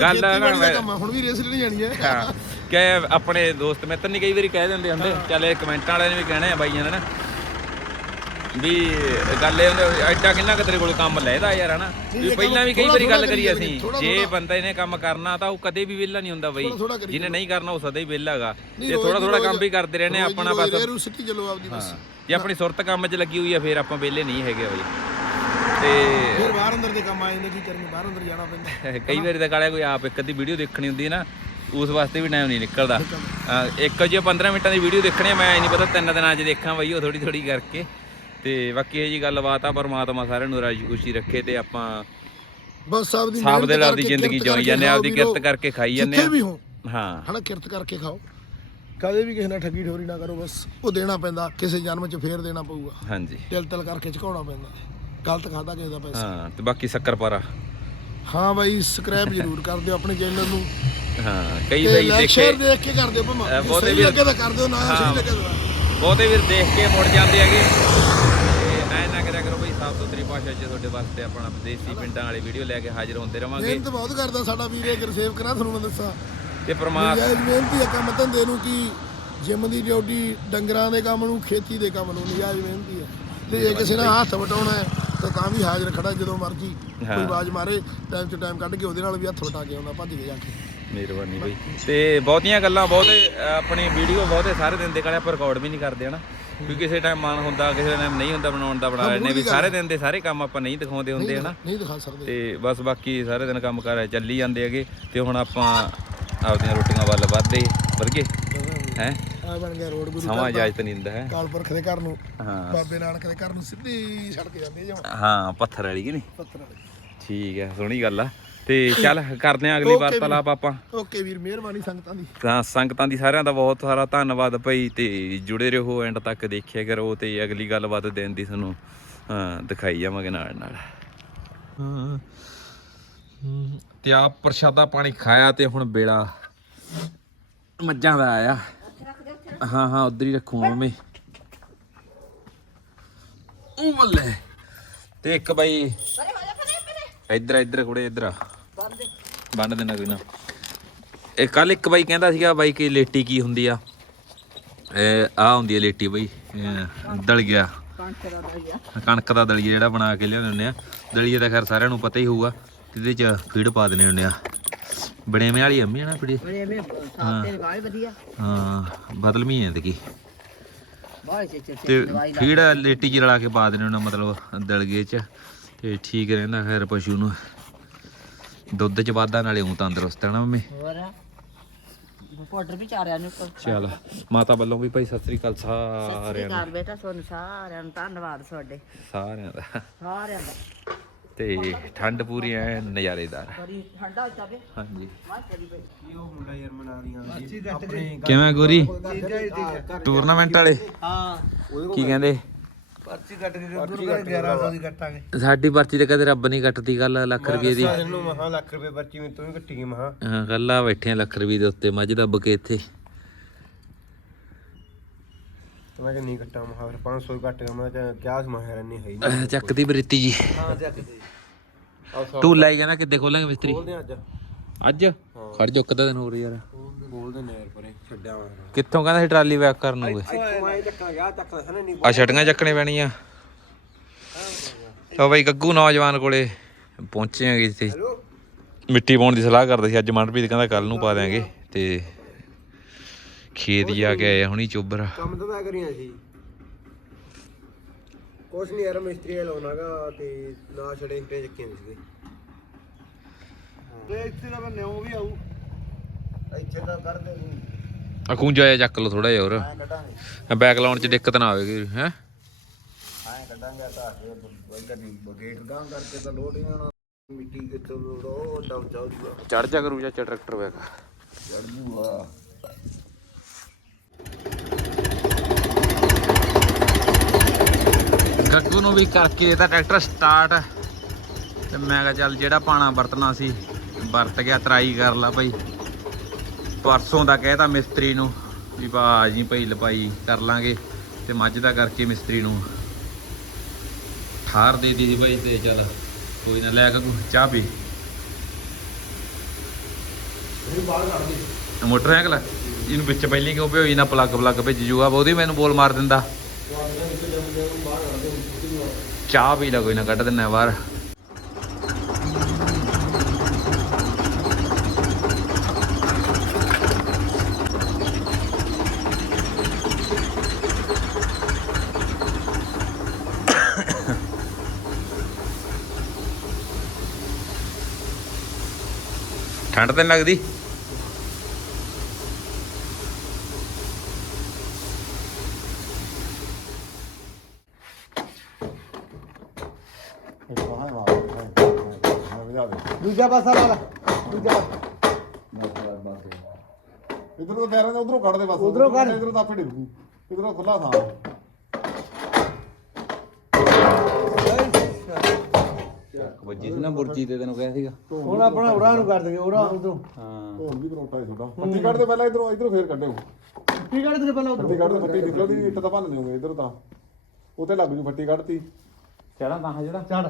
ਗੱਲ ਦਾ ਹੈ ਹੁਣ ਵੀ ਰੇਸ ਲੈਣੀ ਜਾਣੀ ਹੈ। ਹਾਂ। ਕਿ ਆਪਣੇ ਦੋਸਤ ਮਿੱਤਰ ਨਹੀਂ ਕਈ ਵਾਰੀ ਕਹਿ ਦਿੰਦੇ ਹੁੰਦੇ ਚੱਲ ਇਹ ਕਮੈਂਟਾਂ ਵਾਲਿਆਂ ਨੇ ਵੀ ਕਹਿਣਾ ਆ ਬਾਈਆਂ ਨੇ ਨਾ। ਵੀ ਗੱਲ ਇਹ ਹੁੰਦੀ ਐਡਾ ਕਿੰਨਾ ਕੁ ਤੇਰੇ ਕੋਲ ਕੰਮ ਲੈਦਾ ਯਾਰ ਹਨਾ? ਵੀ ਪਹਿਲਾਂ ਵੀ ਕਈ ਵਾਰੀ ਗੱਲ ਕਰੀ ਅਸੀਂ ਜੇ। ਬੰਦਾ ਇਹਨੇ ਕੰਮ ਕਰਨਾ ਤਾਂ ਉਹ ਕਦੇ ਵੀ ਵਿਹਲਾ ਨਹੀਂ ਹੁੰਦਾ ਬਈ। ਜਿਹਨੇ ਨਹੀਂ ਕਰਨਾ ਉਹ ਸਦਾ ਹੀ ਵਿਹਲਾ ਹੈਗਾ। ਨਹੀਂ, ਜੇ ਥੋੜਾ ਥੋੜਾ ਕੰਮ ਵੀ ਕਰਦੇ ਰਹਿੰਦੇ ਆਪਣਾ ਬਸ। ਜੇ ਆਪਣੀ ਸੁਰਤ ਕੰਮ 'ਚ ਲੱਗੀ ਹੋਈ ਆ ਫਿਰ ਆਪਾਂ ਵਿਹਲੇ ਨਹੀਂ ਹੈਗੇ ਬਈ। ਤੇ ਫਿਰ ਬਾਹਰ ਅੰਦਰ ਦੇ ਕੰਮ ਆ ਜਾਂਦੇ ਕੀ ਕਰਨੀ ਬਾਹਰ ਅੰਦਰ ਜਾਣਾ ਪੈਂਦਾ। ਕਈ ਵਾਰੀ ਤਾਂ ਕਾਲਿਆ ਕੋਈ ਆਪ ਇੱਕ ਅੱਧੀ ਵੀਡੀਓ ਦੇਖਣੀ ਹੁੰਦੀ ਹੈ ਨਾ ਉਸ ਵਾਸਤੇ ਵੀ ਟਾਈਮ ਨਹੀਂ ਨਿਕਲਦਾ। ਇੱਕ ਜੇ 15 ਮਿੰਟਾਂ ਦੀ ਵੀਡੀਓ ਦੇਖਣੀ ਮੈਂ ਨਹੀਂ ਪਤਾ ਤਿੰਨ ਦਿਨਾਂ 'ਚ ਦੇਖਾਂ ਬਈ ਉਹ ਥੋੜੀ ਥੋੜੀ ਕਰਕੇ। ਤੇ ਬਾਕੀ ਇਹ ਜੀ ਗੱਲਬਾਤ ਆ ਪਰਮਾਤਮਾ ਸਾਰਿਆਂ ਨੂੰ ਰਾਜੀ ਖੁਸ਼ੀ ਰੱਖੇ ਤੇ ਆਪਾਂ ਬਸ ਆਪਦੀ ਸਾਬ ਦੇ ਨਾਲ ਦੀ ਜ਼ਿੰਦਗੀ ਕਰਕੇ ਜਾਂਦੇ ਆਪਦੀ। ਕਿਰਤ ਕਰਕੇ ਖਾਈ ਜਾਂਦੇ ਆ। ਵੀ ਹੋ ਹਾਂ। ਹਨਾ ਕਿਰਤ ਕਰਕੇ ਖਾਓ। ਕਦੇ ਵੀ ਕਿਸੇ ਨਾਲ ਠੱਗੀ ਠੋਰੀ ਨਾ ਕਰੋ ਬਸ ਉਹ ਦੇਣਾ ਪੈਂਦਾ ਕਿਸੇ ਜਨਮ 'ਚ ਫੇਰ ਦੇਣਾ ਪਊਗਾ। ਹਾਂਜੀ। ਤਿਲ ਤਿਲ ਕਰਕੇ ਝੁਕਾਉਣਾ ਪੈਂਦਾ। ਗਲਤ ਖਾਦਾ ਕਿਸੇ ਦਾ ਪੈਸਾ। ਹਾਂ ਤੇ ਬਾਕੀ ਸ਼ੱਕਰ ਪਾਰਾ। ਹਾਂ ਬਾਈ ਸਬਸਕ੍ਰਾਈਬ ਜ਼ਰੂਰ ਕਰ ਦਿਓ ਆਪਣੇ ਚੈਨਲ ਨੂੰ। ਹਾਂ ਕਈ ਬਈ ਦੇਖੇ ਸ਼ੇਅਰ ਦੇਖ ਕੇ ਕਰ ਦਿਓ ਭਾਵੇਂ ਬਹੁਤੇ ਵੀਰ- ਲੱਗੇ ਤਾਂ ਕਰ ਦਿਓ ਨਾ ਸਹੀ ਲੱਗੇ ਤਾਂ ਬਹੁਤੇ ਵੀਰ ਦੇਖ ਕੇ ਮੁੜ ਜਾਂਦੇ ਹੈਗੇ। ਭਾਸ਼ਾ 'ਚ ਤੁਹਾਡੇ ਵਾਸਤੇ ਆਪਣਾ ਵਿਦੇਸੀ ਪਿੰਡਾਂ ਵਾਲੇ ਵੀਡੀਓ ਲੈ ਕੇ ਹਾਜ਼ਰ ਹੁੰਦੇ ਰਵਾਂਗੇ। ਮਿਹਨਤ ਬਹੁਤ ਕਰਦਾ ਸਾਡਾ ਵੀਰ ਇਹ ਗੁਰਸੇਵ ਕਰਾਂ ਤੁਹਾਨੂੰ ਮੈਂ ਦੱਸਾਂ। ਤੇ ਪਰਮਾਤਮਾ ਨਜਾਇਜ਼ ਮਿਹਨਤੀ ਆ ਕੰਮ ਧੰਦੇ ਨੂੰ ਕੀ ਜਿਮ ਦੀ ਡਿਊਟੀ ਡੰਗਰਾਂ ਦੇ ਕੰਮ ਨੂੰ ਖੇਤੀ ਦੇ ਕੰਮ ਨੂੰ ਨਜਾਇਜ਼ ਮਿਹਨਤੀ ਆ। ਤੇ ਜੇ ਕਿਸੇ ਨਾਲ ਹੱਥ ਵਟਾਉਣਾ ਹੈ ਤਾਂ ਤਾਂ ਵੀ ਹਾਜ਼ਰ ਖੜਾ ਜਦੋਂ ਮਰਜ਼ੀ। ਕੋਈ ਆਵਾਜ਼ ਮਾਰੇ ਟਾਈਮ to ਟਾਈਮ ਕੱਢ ਕੇ ਉਹਦੇ ਨਾਲ ਵੀ ਹੱਥ ਵਟਾ ਕੇ ਆਉਂਦਾ ਭੱਜ ਕੇ ਜਾ ਕੇ। ਮਿਹਰਬਾਨੀ ਬਈ। ਤੇ ਬਹੁਤੀਆਂ ਗੱਲਾਂ ਬਹੁਤੇ ਆਪਣੀ ਵੀਡੀਓ ਬਹੁਤੇ ਸਾਰੇ ਦਿਨ ਦੇ ਕਾਲੇ ਆਪਾਂ ਰਿਕਾਰਡ ਵੀ ਨਹੀਂ ਕਰਦੇ ਹਨਾ? ਕਿਉਂਕਿ ਕਿਸੇ ਟਾਈਮ ਮਨ ਹੁੰਦਾ ਕਿਸੇ ਟਾਈਮ ਨਹੀਂ ਹੁੰਦਾ ਬਣਾਉਣ ਦਾ ਬਣਾ ਲੈਣੇ ਵੀ ਸਾਰੇ ਦਿਨ ਦੇ ਸਾਰੇ ਕੰਮ ਆਪਾਂ ਨਹੀਂ ਦਿਖਾਉਂਦੇ ਹੁੰਦੇ ਹਨਾ? ਨਹੀਂ ਦਿਖਾ ਸਕਦੇ। ਤੇ ਬਸ ਬਾਕੀ ਸਾਰੇ ਦਿਨ ਕੰਮ ਕਰ ਚੱਲੀ ਜਾਂਦੇ ਹੈਗੇ ਤੇ ਹੁਣ ਆਪਾਂ ਆਪਦੀਆਂ ਰੋਟੀਆਂ ਵੱਲ ਵੱਧਦੇ ਵਰਗੇ ਹੈ। ਆ ਬਣ ਗਿਆ ਰੋਡ ਗੁਰੂ ਸਮਾਂ ਇਜਾਜ਼ਤ ਨਹੀਂ ਦਿੰਦਾ ਹੈ? ਕਾਲਪੁਰਖ ਦੇ ਘਰ ਨੂੰ। ਹਾਂ। ਬਾਬੇ ਨਾਨਕ ਦੇ ਘਰ ਨੂੰ ਸਿੱਧੀ ਸੜਕ ਜਾਂਦੀ ਜਮਾ ਹਾਂ ਪੱਥਰ ਵਾਲੀ ਕਿ ਨਹੀਂ? ਪੱਤਰ ਵਾਲੀ। ਠੀਕ ਹੈ ਸੋਹਣੀ ਗੱਲ ਆ। ਤੇ ਚੱਲ ਕਰਦੇ ਆ ਅਗਲੀ ਵਾਰਤਾਲਾਪ ਆਪਾਂ। ਓਕੇ ਵੀਰ ਮਿਹਰਬਾਨੀ ਸੰਗਤਾਂ ਦੀ। ਤਾਂ ਸੰਗਤਾਂ ਦੀ ਸਾਰਿਆਂ ਦਾ ਬਹੁਤ ਸਾਰਾ ਧੰਨਵਾਦ ਭਾਈ ਤੇ ਜੁੜੇ ਰਹੋ ਐਂਡ ਤੱਕ ਦੇਖਿਆ ਕਰੋ ਤੇ ਅਗਲੀ ਗੱਲਬਾਤ ਦਿਨ ਦੀ ਤੁਹਾਨੂੰ ਹਾਂ, ਦਿਖਾਈ ਜਾਵਾਂਗੇ ਨਾਲ ਨਾਲ। ਤੇ ਆ ਪ੍ਰਸ਼ਾਦਾ ਪਾਣੀ ਖਾਇਆ ਤੇ ਹੁਣ ਬੇੜਾ ਮੱਝਾਂ ਦਾ ਆਇਆ। ਹਾਂ ਹਾਂ ਉਧਰ ਹੀ ਰੱਖੂ ਮੰਮੀ ਉਹ ਮੱਲੇ। ਤੇ ਇੱਕ ਬਾਈ ਇੱਧਰ ਇੱਧਰ ਕੁੜੇ ਇੱਧਰ ਆ। ਬੰਨ ਦੇਣਾ ਕੋਈ ਨਾ। ਇਹ ਕੱਲ ਇੱਕ ਬਾਈ ਕਹਿੰਦਾ ਸੀਗਾ ਬਾਈ ਕਿ ਲੇਟੀ ਕੀ ਹੁੰਦੀ ਆ? ਇਹ ਆ ਹੁੰਦੀ ਆ ਲੇਟੀ ਬਾਈ ਦਲ ਗਿਆ ਕਣਕ ਦਾ ਦਲੀਆ ਜਿਹੜਾ ਬਣਾ ਕੇ ਲਿਆਉਂਦੇ ਹੁੰਦੇ ਆ। ਦਲੀਆ ਤਾਂ ਖੈਰ ਸਾਰਿਆਂ ਨੂੰ ਪਤਾ ਹੀ ਹੋਊਗਾ ਇਹਦੇ ਚ ਫੀਡ ਪਾ ਦਿੰਦੇ ਹੁੰਦੇ ਆ। ਬੜੇਵੇਂ ਵਾਲੀ ਅੰਮੀ ਆ ਨਾ ਫੀਡ ਬੜੇ ਮੇ ਸਾਤੇ ਲਗਾਏ ਵਧੀਆ। ਹਾਂ ਬਦਲਮੀ ਹੈ ਇਹਦੀ। ਬਾਹਰ ਚ ਚ ਤੇ ਫੀਡ ਲੇਟੀ ਚ ਰਲਾ ਕੇ ਪਾ ਦਿੰਦੇ ਹੁੰਦੇ ਮਤਲਬ ਦਲਗੇ ਚ। ਤੇ ਠੀਕ ਰਹਿੰਦਾ ਖੈਰ ਪਸ਼ੂ ਨੂੰ। ਦੁੱਧ ਚ ਵਾਧਾ ਨਾਲੇ ਉਹ ਤੰਦਰੁਸਤ ਹੈ ਨਾ ਮੰਮੀ। ਹੋਰ? ਪਾਊਡਰ ਵੀ ਚਾਰਿਆ ਨੂੰ ਸਤਿ ਚਲ ਮਾਤਾ ਵੱਲੋਂ ਵੀ ਭਾਈ ਸਤਿ ਸ੍ਰੀ ਅਕਾਲ ਸ੍ਰੀ ਸਾਰਿਆਂ ਨੂੰ। ਬੇਟਾ ਤੁਹਾਨੂੰ ਸਾਰਿਆਂ ਨੂੰ ਧੰਨਵਾਦ ਤੁਹਾਡੇ। ਸਾਰਿਆਂ ਦਾ। ਸਾਰਿਆਂ ਦਾ। ਤੇ ਠੰਡ ਪੂਰੀ ਐ ਨਜ਼ਾਰੇਦਾਰ। ਬੜੀ ਠੰਡਾ ਹਾਂਜੀ। ਕਿਵੇਂ ਗੋਰੀ? ਟੂਰਨਾਮੈਂਟ ਵਾਲੇ? ਹਾਂ। ਕੀ ਕਹਿੰਦੇ? ਪਰਚੀ ਕੱਟ ਕੇ ਗੁਰੂ ਘਰ 1100 ਦੀ ਕੱਟਾਂਗੇ। ਸਾਡੀ ਪਰਚੀ ਤੇ ਕਦੇ ਰੱਬ ਨਹੀਂ ਕੱਟਦੀ ਗੱਲ ਲੱਖ ਰੁਪਏ ਦੀ। ਇਹਨੂੰ ਮਹਾ ਲੱਖ ਰੁਪਏ ਪਰਚੀ ਮੈਂ ਤੂੰ ਵੀ ਕੱਟੀ ਗਈ ਮਹਾ ਹਾਂ ਕੱਲਾ ਬੈਠੇ ਲੱਖ ਰੁਪਏ ਦੇ ਉੱਤੇ ਮੱਝ ਦੱਬ ਕੇ ਇੱਥੇ। ਮੈਂ ਕਿ ਨਹੀਂ ਕੱਟਾਂ ਮਹਾ ਫਿਰ 500 ਕੱਟ ਗਿਆ ਮੈਂ ਕਿਹਾ ਕਿਆ ਸਮਾ ਹੈ ਨਹੀਂ ਹੈ ਹੀ ਨਹੀਂ। ਅਹ ਚੱਕਦੀ ਬਰੀਤੀ ਜੀ। ਹਾਂ ਤੂੰ ਲੈ ਜਾਣਾ ਕਿੱਦੇ ਖੋਲਾਂਗੇ ਮਿਸਤਰੀ? ਅੱਜ। ਅੱਜ? ਖੜ ਜਾ ਇੱਕ ਦਿਨ ਹੋਰ ਯਾਰ। ਬੋਲਦੇ ਨੇ ਯਾਰ ਪਰੇ। ਛੱਡਿਆ ਮੈਂ ਕਿੱਥੋਂ ਕਹਿੰਦਾ ਸੀ ਟਰਾਲੀ ਬੈਕ ਕਰਨ ਨੂੰ ਓਏ ਇੱਥੋਂ ਆਏ ਚੱਕਾ ਗਿਆ ਚੱਕਦਾ ਸਨੇ ਨਹੀਂ ਆ ਛਟੀਆਂ ਚੱਕਣੇ ਪੈਣੀਆਂ। ਤਾਂ ਬਈ ਗੱਗੂ ਨੌਜਵਾਨ ਕੋਲੇ ਪਹੁੰਚੇ ਆਂਗੇ ਇੱਥੇ। ਮਿੱਟੀ ਪਾਉਣ ਦੀ ਸਲਾਹ ਕਰਦੇ ਸੀ ਅੱਜ ਮਨਪ੍ਰੀਤ ਕਹਿੰਦਾ ਕੱਲ ਨੂੰ ਪਾ ਦਿਆਂਗੇ। ਤੇ ਖੇਤ ਜਾ ਕੇ ਆਏ ਹੁਣੀ ਚੋਬਰ। ਕੰਮ ਤਾਂ ਮੈਂ ਕਰੀਆਂ ਸੀ। ਕੁਛ ਨਹੀਂ ਯਾਰ ਮਿਸਤਰੀ ਲਾਉਣਾਗਾ ਤੇ ਨਾ ਛੜੇ ਇੱਟੇ ਚੱਕੀਆਂ ਸੀਗੇ ਤੇ ਇੱਥੇ ਦਾ ਬੰਨੇ ਉਹ ਵੀ ਆਊ। ਇੱਥੇ ਅਖੂੰ ਜਾਇਆ ਚੱਕ ਲਓ ਥੋੜਾ ਜਿਹਾ ਹੋਰ। ਐ ਕੱਢਾਂਗੇ। ਬੈਕ ਲਾਉਣ ਚ ਦਿੱਕਤ ਨਾ ਆਵੇਗੀ ਹੈ? ਐ ਕੱਢਾਂਗੇ ਤਾਂ ਗੱਡੀ ਗੇਟ ਗਾਂ ਕਰਕੇ ਤਾਂ ਲੋਡ ਹੀ ਆਣਾ ਮਿੱਟੀ ਕਿੱਥੋਂ ਲੋੜ ਉਹ ਜਾਊਗਾ ਚੜ ਜਾ ਕਰੂ ਚਾਚਾ ਟਰੈਕਟਰ ਬੈਕ। ਚੜ ਜੂਗਾ। ਗੱਗੂ ਨੂੰ ਵੀ ਕਰਕੇ ਇਹਦਾ ਟਰੈਕਟਰ ਸਟਾਰਟ। ਤੇ ਮੈਂ ਕਿਹਾ ਚੱਲ ਜਿਹੜਾ ਪਾਣਾ ਵਰਤਣਾ ਸੀ ਵਰਤ ਗਿਆ ਤਰਾਈ ਕਰ ਲਾ ਭਾਈ ਪਰਸੋਂ ਦਾ ਕਹਿਤਾ ਮਿਸਤਰੀ ਨੂੰ ਵੀ ਭਾਜੀ ਭਾਈ ਲਪਾਈ ਕਰ ਲਾਂਗੇ ਤੇ ਮੱਝ ਦਾ ਕਰਕੇ ਮਿਸਤਰੀ ਨੂੰ ਠਾਰ ਦੇ ਦੀ ਭਾਈ ਤੇ ਚੱਲ ਕੋਈ ਨਾ ਲੈ ਗੱਗੂ ਚਾਹ ਪੀ। ਮੋਟਰਸਾਈਕਲ? ਇਹਨੂੰ ਵਿੱਚ ਪਹਿਲੀ ਕਿਉਂ ਭਿਓਈ ਨਾ ਪਲੱਗ ਪਲੱਗ ਭੇਜ ਜੂਗਾ ਉਹਦੀ ਮੈਨੂੰ ਬੋਲ ਮਾਰ ਦਿੰਦਾ। ਚਾਹ ਪੀ ਲੈ ਕੋਈ ਨਾ ਕੱਢ ਦਿੰਨਾ ਬਾਹਰ। ਠੰਡ ਤਾਂ ਨੀ ਲੱਗਦੀ? ਦੂਜਾ ਪਾਸਾ ਲਾ ਲੈ ਦੂਜਾ ਇਧਰੋਂ ਤਾਂ ਪੈਰਾਂ ਦੇ ਉਧਰੋਂ ਕੱਢ ਦੇ ਬਸ। ਉਧਰੋਂ ਕੱਢ। ਇਧਰੋਂ ਤਾਂ ਆਪੇ ਡਿੱਗੂ ਇਧਰੋਂ ਖੁੱਲਾ ਥਾਂ। ਵੱਜੀ ਸੀ ਨਾ ਬੁਰਜੀ ਤੇ ਤੈਨੂੰ ਕਿਹਾ ਸੀਗਾ। ਹੁਣ ਆਪਣਾ ਉਰਾ ਨੂੰ ਕਰ ਦੇਗੇ ਉਰਾ ਉਧਰੋਂ। ਹਾਂ। ਢੋਲ ਵੀ ਕਰੋਟਾ ਹੈ ਤੁਹਾਡਾ। ਫੱਟੀ ਕੱਢ ਦੇ ਪਹਿਲਾਂ ਇਧਰੋਂ ਇਧਰੋਂ ਫੇਰ ਕੱਢਿਓ। ਕੀ ਕਰਦੇ ਪਹਿਲਾਂ ਉਧਰੋਂ। ਫੱਟੀ ਕੱਢ ਦੇ ਫੱਟੀ ਨਿਕਲਦੀ ਇੱਟ ਤਾਂ ਭੰਨ ਦਿਓਗੇ ਇਧਰ ਤਾਂ। ਉਤੇ ਲੱਗ ਜੂ ਫੱਟੀ ਕੱਢਤੀ। ਚੜਾ ਤਾਂ ਜਿਹੜਾ। ਚੜ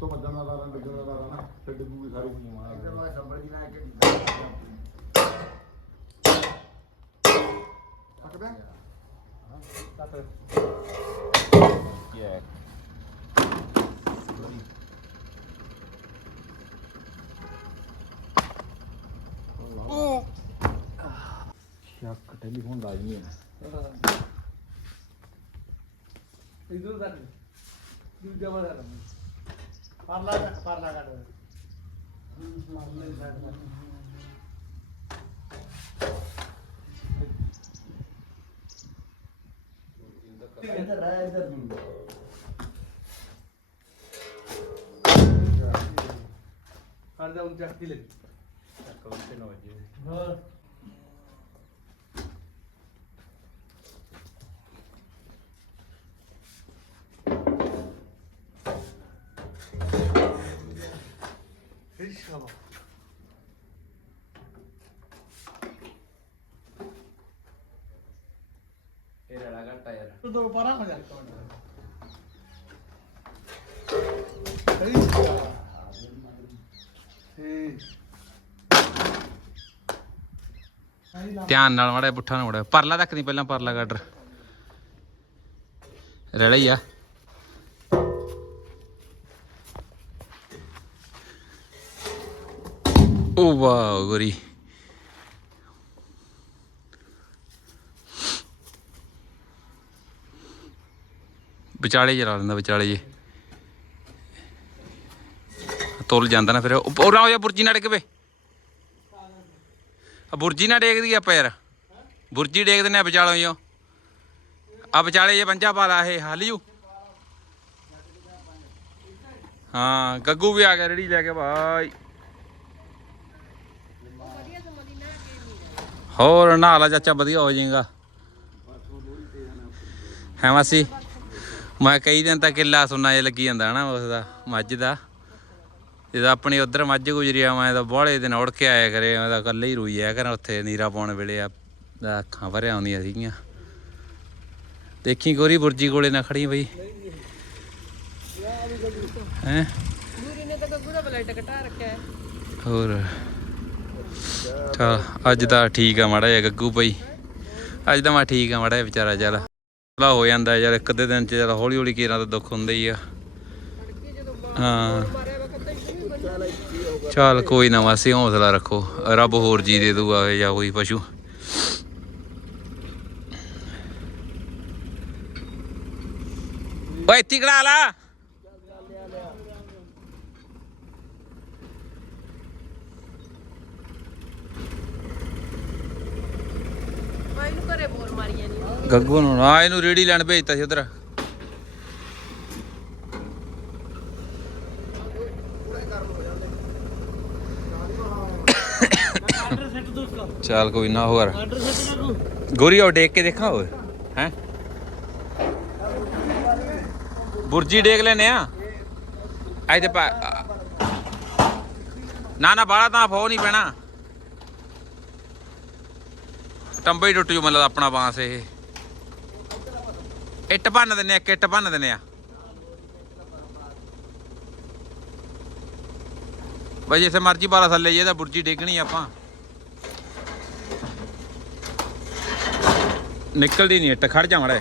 ਤੋਂ ਮੱਜਾਂ ਦਾ ਡਿੱਗਣ ਦਾ ਨਾ ਫਿਰ ਡਿੱਗੂਗੀ ਸਾਰੀ ਮੈਂ। ਸੰਭਲ ਜੀ ਲੈ ਕੇ ਸ਼ੱਕ ਟੈਲੀਫੋਨ ਲਾਜ਼ਮੀ ਹੈ। ਇਧਰ ਤੱਕ ਦੂਜਾ ਵਾਲਾ ਪਰਲਾ ਪਰਲਾ ਕੱਢ ਇੱਧਰ ਰਹਿ ਇੱਧਰ ਕਰ ਜਾ ਉਹ ਚੱਕ ਲੈ। ਹੋਰ। ਫਿਰ ਸ਼ਾਬਾਸ਼ ਇਹ ਰੜਾ ਘਟਾ ਯਾਰ ਤੂੰ ਦੋ ਪਾਰਾ ਹੋ ਜਾ ਸਹੀ ਧਿਆਨ ਨਾਲ ਮਾੜਾ ਜਿਹਾ ਪੁੱਠਾ ਨਾ ਮੁੜਿਆ ਪਰਲਾ ਤੱਕ ਨਹੀਂ ਪਹਿਲਾਂ ਪਰਲਾ ਗਾਡਰ ਰੜਾ ਹੀ ਆ ਵਾਓ ਗੋਰੀ ਵਿਚਾਲੇ ਜਰਾ ਲੈਂਦਾ, ਵਿਚਾਲੇ ਜੇ। ਤੁਲ ਜਾਂਦਾ ਨਾ ਫਿਰ। ਉਹ ਉਹ ਜਾ, ਬੁਰਜੀ ਨਾ ਡਿੱਗ ਪਏ। ਆ ਬੁਰਜੀ ਨਾ ਡੇਗਦੀ ਆ ਪੈਰ। ਬੁਰਜੀ ਡੇਗਦੇ ਨੇ ਵਿਚਾਲੋਂ ਜੋ ਆ ਵਿਚਾਲੇ ਜੇ ਪੰਜਾ ਪਾ ਲਾ ਇਹ ਹਾਲੀਓ ਹਾਂ, ਗੱਗੂ ਵੀ ਆ ਗਿਆ, ਰੇੜੀ ਲੈ ਕੇ, ਭਾਈ। ਹੋਰ ਨਹਾ ਲਾ ਚਾਚਾ ਵਧੀਆ ਹੋ ਜਾਏਗਾ। ਹੈ ਮਾਸੀ? ਮੈਂ ਕਈ ਦਿਨ ਤੱਕ ਕਿੱਲਾ ਸੁਣਨਾ ਜੇ ਲੱਗੀ ਜਾਂਦਾ ਨਾ ਉਸ ਦਾ ਮੱਝ ਦਾ। ਜਦੋਂ ਆਪਣੀ ਉਧਰ ਮੱਝ ਗੁਜਰੀਆ ਮੈਂ ਤਾਂ ਬੋਲੇ ਦਿਨ ਉੜ ਕੇ ਆਇਆ ਕਰੇ ਮੈਂ ਤਾਂ ਇਕੱਲੇ ਹੀ ਰੋਈ ਆਇਆ ਕਰਾਂ ਉੱਥੇ ਨੀਰਾ ਪਾਉਣ ਵੇਲੇ ਆ ਅੱਖਾਂ ਭਰਿਆ ਆਉਂਦੀਆਂ ਸੀਗੀਆਂ। ਦੇਖੀ ਗੋਰੀ ਬੁਰਜੀ ਕੋਲੇ ਨਾ ਖੜੀ ਬਈ। ਹੈ? ਨੂਰੀ ਨੇ ਤਾਂ ਗੱਗੂ ਦਾ ਬਲੱਡ ਘਟਾ ਰੱਖਿਆ ਹੈ। ਹੋਰ? ਚਲ ਅੱਜ ਤਾਂ ਠੀਕ ਆ ਮਾੜਾ ਜਿਹਾ ਗੱਗੂ ਭਾਈ ਅੱਜ ਤਾਂ ਮੈਂ ਠੀਕ ਆ ਮਾੜਾ ਜਿਹਾ ਵਿਚਾਰਾ, ਚੱਲ। ਭਲਾ ਹੋ ਜਾਂਦਾ ਯਾਰ ਇੱਕ ਅੱਧੇ ਦਿਨ ਚ, ਚੱਲ ਹੌਲੀ ਹੌਲੀ ਕੀਰਾਂ ਤਾਂ ਦੁੱਖ ਹੁੰਦਾ ਹੀ ਆ। ਹਾਂ। ਚੱਲ, ਕੋਈ ਨਾ ਵਾਸੀ ਹੌਸਲਾ ਰੱਖੋ। ਰੱਬ ਹੋਰ ਜੀ ਦੇ ਦੂਗਾ, ਇਹ ਜਾਂ ਕੋਈ ਪਸ਼ੂ। ਓਏ, ਇੱਥੇ ਲਾ। ਇਹਨੂੰ ਘਰੇ ਬੋਲ ਮਾਰੀਆਂ ਨਹੀਂ ਗੱਗੂ ਨੂੰ ਨਾ ਇਹਨੂੰ ਰੇੜੀ ਲੈਣ ਭੇਜਤਾ ਸੀ ਉਧਰ। ਆਰਡਰ ਸੈੱਟ ਦੋਸਤੋ ਚੱਲ ਕੋਈ ਨਾ, ਹੋਰ। ਆਰਡਰ ਸੈੱਟ ਨਾ ਕੋ ਗੋਰੀ, ਉਹ ਡੇਕ ਕੇ ਦੇਖਾਂ, ਓਏ, ਹੈ? ਬੁਰਜੀ ਡੇਕ ਲੈਨੇ ਆ। ਐ ਪਾ ਨਾ ਨਾ ਬਾਲਾ ਤਾਂ ਫੋ ਨਹੀਂ ਪੈਣਾ। ਟੰਬੇ ਟੁੱਟ ਜੂ ਮਤਲਬ ਆਪਣਾ ਬਾਂਸ ਇਹ। ਇੱਟ ਭੰਨ ਦਿੰਨੇ ਆ ਕਿੱਟ ਭੰਨ ਦਿੰਨੇ ਆ। ਬਈ ਜਿੱਥੇ ਮਰਜ਼ੀ ਬਾਲਾ ਥੱਲੇ ਜੇ ਤਾਂ ਬੁਰਜੀ ਡੇਗਣੀ ਆਪਾਂ। ਨਿਕਲਦੀ ਨਹੀਂ, ਇੱਟ ਖੜ ਜਾ ਮੜਾ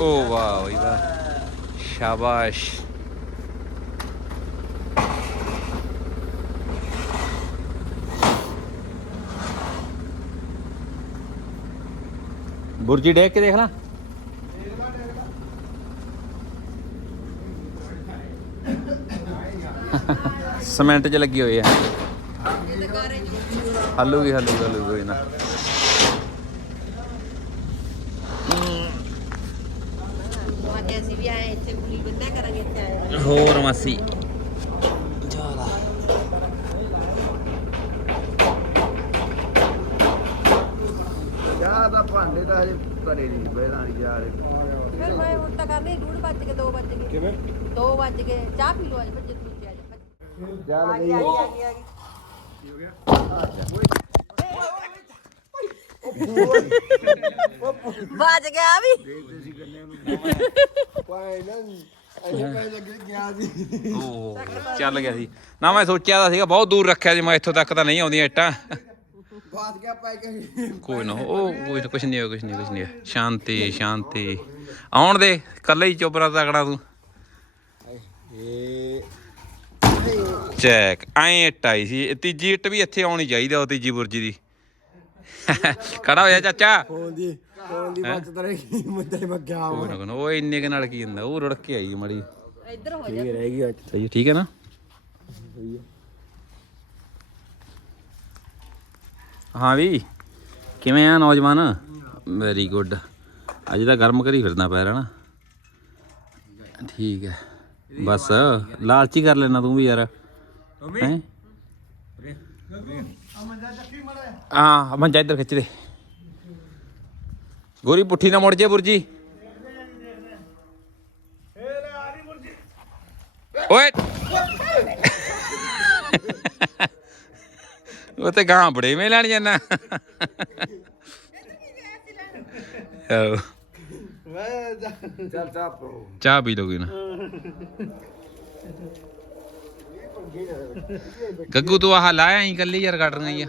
ਓ ਵਾਹ ਓਏ ਵਾਹ, ਸ਼ਾਬਾਸ਼। ਬੁਰਜੀ ਡੇਕ ਕੇ ਦੇਖ ਲਾ। ਸਮੈਂਟ 'ਚ ਲੱਗੀ ਹੋਈ ਹੈ ਹੱਲੂਗੀ ਹੱਲੂਗੀ ਹੱਲੂਗੀ ਕੋਈ ਨਾ। ਅੱਜ ਅਸੀਂ ਵੀ ਆਏ ਇੱਥੇ ਕੁਲੀ ਬੰਦਾ ਕਰਾਂਗੇ ਇੱਥੇ ਆਏ ਹੋਰ ਮਾਸੀ ਤਾਂ ਹਜੇ ਘਰੇ ਨਹੀਂ ਬੈਠਾ ਨਹੀਂ ਜਾ ਰਹੇ ਫਿਰ ਮੈਂ ਹੁਣ ਤਾਂ ਕਰਨੀ ਡੂਢ ਵੱਜ ਕੇ 2 ਵੱਜ ਗਏ। ਕਿਵੇਂ? 2 ਵੱਜ ਗਏ। ਚਾਹ ਪੀ ਲਓ ਅੱਜ ਭੱਜੇ ਤੂੰ ਪਿਆ ਜਾ ਚੱਲ ਗਈ ਆ ਗਈ ਆ ਗਈ ਆ ਗਈ। ਵੱਜ ਗਿਆ ਵੀ। ਪਾਏ ਨਾ ਅਜੇ ਪੈ ਲੱਗੇ ਗਿਆ ਸੀ। ਓ ਚੱਲ ਗਿਆ ਸੀ। ਨਾ ਮੈਂ ਸੋਚਿਆ ਤਾਂ ਸੀਗਾ ਬਹੁਤ ਦੂਰ ਰੱਖਿਆ ਸੀ ਮੈਂ ਇੱਥੋਂ ਤੱਕ ਤਾਂ ਨਹੀਂ ਆਉਂਦੀਆਂ ਇੱਟਾਂ। ਬਾਤ ਗਿਆ ਪੈ ਕੇ ਕੋਈ ਨਾ ਉਹ ਕੋਈ ਨਾ ਕੁਛ ਨਹੀਂ ਹੋਇਆ ਕੁਛ ਨਹੀਂ ਕੁਛ ਨਹੀਂ। ਹੋਇਆ। ਸ਼ਾਂਤੀ ਸ਼ਾਂਤੀ। ਆਉਣ ਦੇ ਕੱਲੇ ਹੀ ਚੁੱਪ ਰਾ ਤਕੜਾ ਤੂੰ। ਇਹ ਚੈੱਕ ਐਂ ਇੱਟ ਆਈ ਸੀ। ਇਹ ਤੀਜੀ ਇੱਟ ਵੀ ਇੱਥੇ ਆਉਣੀ ਚਾਹੀਦੀ ਆ ਉਹ ਤੀਜੀ ਬੁਰਜੀ ਦੀ। ਖੜਾ ਹੋਇਆ ਚਾਚਾ। ਫੋਨ ਦੀ ਫੋਨ ਦੀ ਮੁੱਦੇ ਮੱਗਿਆ ਕੋਈ ਨਾ ਕੋਈ ਨਾ, ਉਹ ਇੰਨੇ ਕੁ ਨਾਲ ਕੀ ਹੁੰਦਾ ਉਹ ਰੁੜ ਕੇ ਆਈ ਮੜੀ। ਇੱਧਰ ਹੋ ਜਾ। ਰਹਿ ਗਈ ਅੱਜ। ਸਹੀ ਹੈ, ਠੀਕ ਹੈ ਨਾ? ਹਾਂ ਵੀ ਕਿਵੇਂ ਆ ਨੌਜਵਾਨ? ਵੈਰੀ ਗੁੱਡ ਅੱਜ ਤਾਂ ਗਰਮ ਕਰੀ ਫਿਰਦਾ ਪੈਰ ਹਨਾ? ਠੀਕ ਹੈ। ਬਸ ਲਾਲਚੀ ਕਰ ਲੈਣਾ ਤੂੰ ਵੀ ਯਾਰ। ਹੈਂ? ਹਾਂ ਮੰਜਾ ਇੱਧਰ ਖਿੱਚ ਦੇ। ਗੋਰੀ ਪੁੱਠੀ ਨਾ ਮੁੜ ਜੇ ਬੁਰਜੀ। ਓਏ। ਉਹ ਤੇ ਗਾਂ ਬੜੇ ਮੇ ਲੈਣ ਜਾਣਾ ਆਹੋ। ਚੱਲ ਚਾਹ ਪੋ ਚਾਹ ਪੀ ਲੋਗੇ ਨਾ। ਗੱਗੂ ਤੂੰ ਆਹ ਲਾਇਆ ਹੀ ਕੱਲੀ ਯਾਰ ਕੱਢ ਰਹੀ ਆ।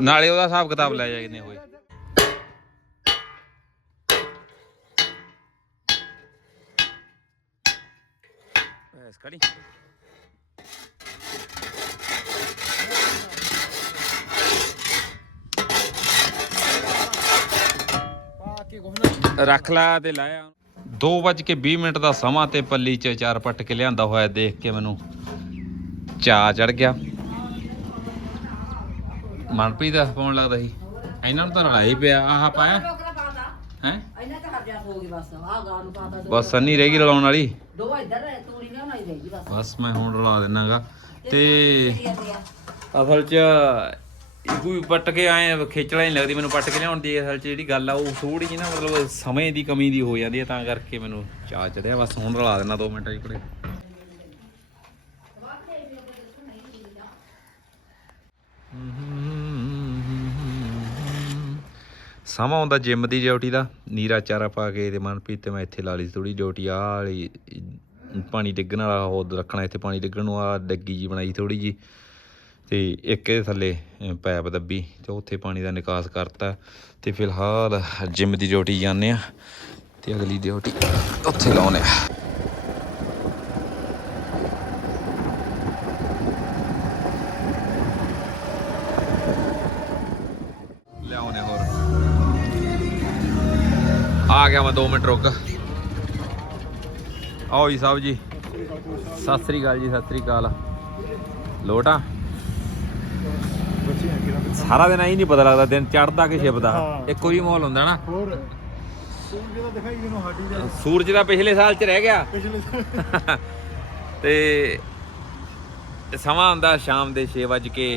ਨਾਲੇ ਉਹਦਾ ਹਿਸਾਬ ਕਿਤਾਬ ਲੈ ਜਾ ਕਿੰਨੇ ਹੋਏ। ਬਸ ਖੜੀ। ਰੱਖ ਲਾ ਤੇ ਲਾਇਆ 2:20 ਮਿੰਟ ਦਾ ਸਮਾਂ ਤੇ ਪੱਲੀ ਚ ਚਾਰ ਪੱਟ ਕੇ ਲਿਆਂਦਾ ਹੋਇਆ ਦੇਖ ਕੇ ਮੈਨੂੰ ਚਾ ਚੜ ਗਿਆ। ਮਨਪ੍ਰੀਤ ਦਾ ਫੋਨ ਲੱਗਦਾ ਸੀ। ਇਹਨਾਂ ਨੂੰ ਤਾਂ ਰਲਾ ਹੀ ਪਿਆ। ਆਹ ਪਾਇਆ ਹੈ? ਇਹਨਾਂ ਤੇ ਹੱਜਿਆ ਹੋ ਗਈ ਬਸ। ਆਹ ਗਾਂ ਨੂੰ ਪਾਤਾ ਬਸ ਸੰਨੀ ਰਹਿ ਗਈ ਰਲਾਉਣ ਵਾਲੀ। ਦੋ ਇੱਧਰ ਤੂੜੀ ਨਾ ਨਹੀਂ ਰਹੀ ਬਸ। ਬਸ ਮੈਂ ਹੁਣ ਰਲਾ ਦਿੰਨਾਗਾ। ਤੇ ਅਸਲ 'ਚ ਕੋਈ ਪੱਟ ਕੇ ਆਏ ਖੇਚਲਾ ਨਹੀਂ ਲੱਗਦੀ, ਮੈਨੂੰ ਪੱਟ ਕੇ ਲਿਆਉਣ ਦੀ ਅਸਲ 'ਚ ਜਿਹੜੀ ਗੱਲ ਆ, ਉਹ ਥੋੜੀ ਜਿਹੀ ਨਾ ਮਤਲਬ ਸਮੇਂ ਦੀ ਕਮੀ ਦੀ ਹੋ ਜਾਂਦੀ ਹੈ ਤਾਂ ਕਰਕੇ ਮੈਨੂੰ ਚਾਹ ਚੜਿਆ। ਬਸ ਹੁਣ ਰਲਾ ਦੇਣਾ 2 ਮਿੰਟਾਂ 'ਚ ਕੋਲੇ ਸਮਾਂ ਆਉਂਦਾ ਜਿਮ ਦੀ ਡਿਊਟੀ ਦਾ, ਨੀਰਾ ਚਾਰਾ ਪਾ ਕੇ ਤੇ ਮਨਪ੍ਰੀਤ ਤੇ ਮੈਂ ਇੱਥੇ ਲਾ ਲਈ ਥੋੜੀ ਡਿਊਟੀ ਆ ਵਾਲੀ ਪਾਣੀ ਡਿੱਗਣ ਵਾਲਾ ਉਹ ਰੱਖਣਾ ਇੱਥੇ, ਪਾਣੀ ਡਿੱਗਣ ਨੂੰ ਆ ਡੱਗੀ ਜੀ ਬਣਾਈ ਥੋੜੀ ਜੀ ਤੇ ਇੱਕ ਇਹਦੇ ਥੱਲੇ ਅ, ਪੈਪ ਦੱਬੀ ਤੇ ਉੱਥੇ ਪਾਣੀ ਦਾ ਨਿਕਾਸ ਕਰਤਾ ਤੇ ਫਿਲਹਾਲ ਜਿਮ ਦੀ ਡਿਊਟੀ ਜਾਂਦੇ ਆ ਤੇ ਅਗਲੀ ਡਿਊਟੀ ਉੱਥੇ ਲਾਉਣੇ ਆ ਲਿਆਉਣੇ ਹੋਰ। ਆ ਗਿਆ ਮੈਂ 2 ਮਿੰਟ ਰੁਕ। ਆਓ ਜੀ ਸਾਹਿਬ ਜੀ। ਸਤਿ ਸ੍ਰੀ ਅਕਾਲ ਜੀ ਸਤਿ ਸ੍ਰੀ ਅਕਾਲ। ਲੋਟ? ਸਾਰਾ ਦਿਨ ਐਂ ਨਹੀਂ ਪਤਾ ਲੱਗਦਾ ਦਿਨ ਚੜਦਾ ਕਿ ਛਿਪਦਾ। ਇੱਕੋ ਹੀ ਮਾਹੌਲ ਹੁੰਦਾ ਨਾ। ਹੋਰ ਸੂਰਜ ਦਾ ਦਿਖਾਈ ਜਿਹਨੂੰ ਸਾਡੀ ਦਾ। ਸੂਰਜ ਦਾ ਪਿਛਲੇ ਸਾਲ ਚ ਰਹਿ ਗਿਆ। ਪਿਛਲੇ ਤੇ ਸਮਾਂ ਹੁੰਦਾ ਸ਼ਾਮ ਦੇ 6 ਵਜੇ ਕੇ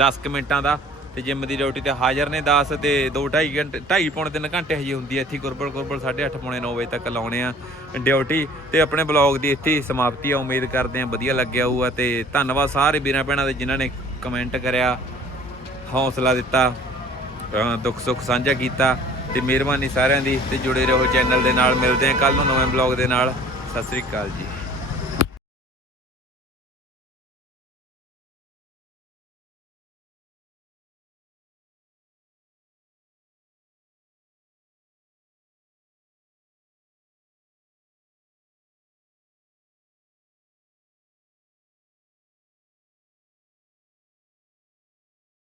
10 ਕੁ ਮਿੰਟਾਂ ਦਾ ਤੇ ਜਿਮ ਦੀ ਡਿਊਟੀ ਤੇ ਹਾਜ਼ਰ ਨੇ 10 ਤੇ 2 2.5 ਘੰਟੇ 2.5 ਪੌਣੇ 3 ਘੰਟੇ ਹਜੇ ਹੁੰਦੀ ਹੈ ਇੱਥੇ ਗੁਰਬਲ ਗੁਰਬਲ 8:30 ਪੌਣੇ 9 ਵਜੇ ਤੱਕ ਲਾਉਣੇ ਆ ਡਿਊਟੀ। ਤੇ ਆਪਣੇ ਬਲੌਗ ਦੀ ਇੱਥੇ ਹੀ ਸਮਾਪਤੀ ਆ ਉਮੀਦ ਕਰਦੇ ਆ ਵਧੀਆ ਲੱਗਿਆ ਹੋਊਗਾ ਤੇ ਧੰਨਵਾਦ ਸਾਰੇ ਵੀਰਾਂ ਭੈਣਾਂ ਦੇ ਜਿਨ੍ਹਾਂ ਨੇ ਕਮੈਂਟ ਕਰਿਆ, ਹੌਸਲਾ ਦਿੱਤਾ ਦੁੱਖ ਸੁੱਖ ਸਾਂਝਾ ਕੀਤਾ ਤੇ ਮਿਹਰਬਾਨੀ ਸਾਰਿਆਂ ਦੀ ਤੇ ਜੁੜੇ ਰਹੋ ਚੈਨਲ ਦੇ ਨਾਲ, ਮਿਲਦੇ ਆ ਕੱਲ ਨੂੰ ਨਵੇਂ ਬਲੌਗ ਦੇ ਨਾਲ। ਸਤਿ ਸ੍ਰੀ ਅਕਾਲ ਜੀ।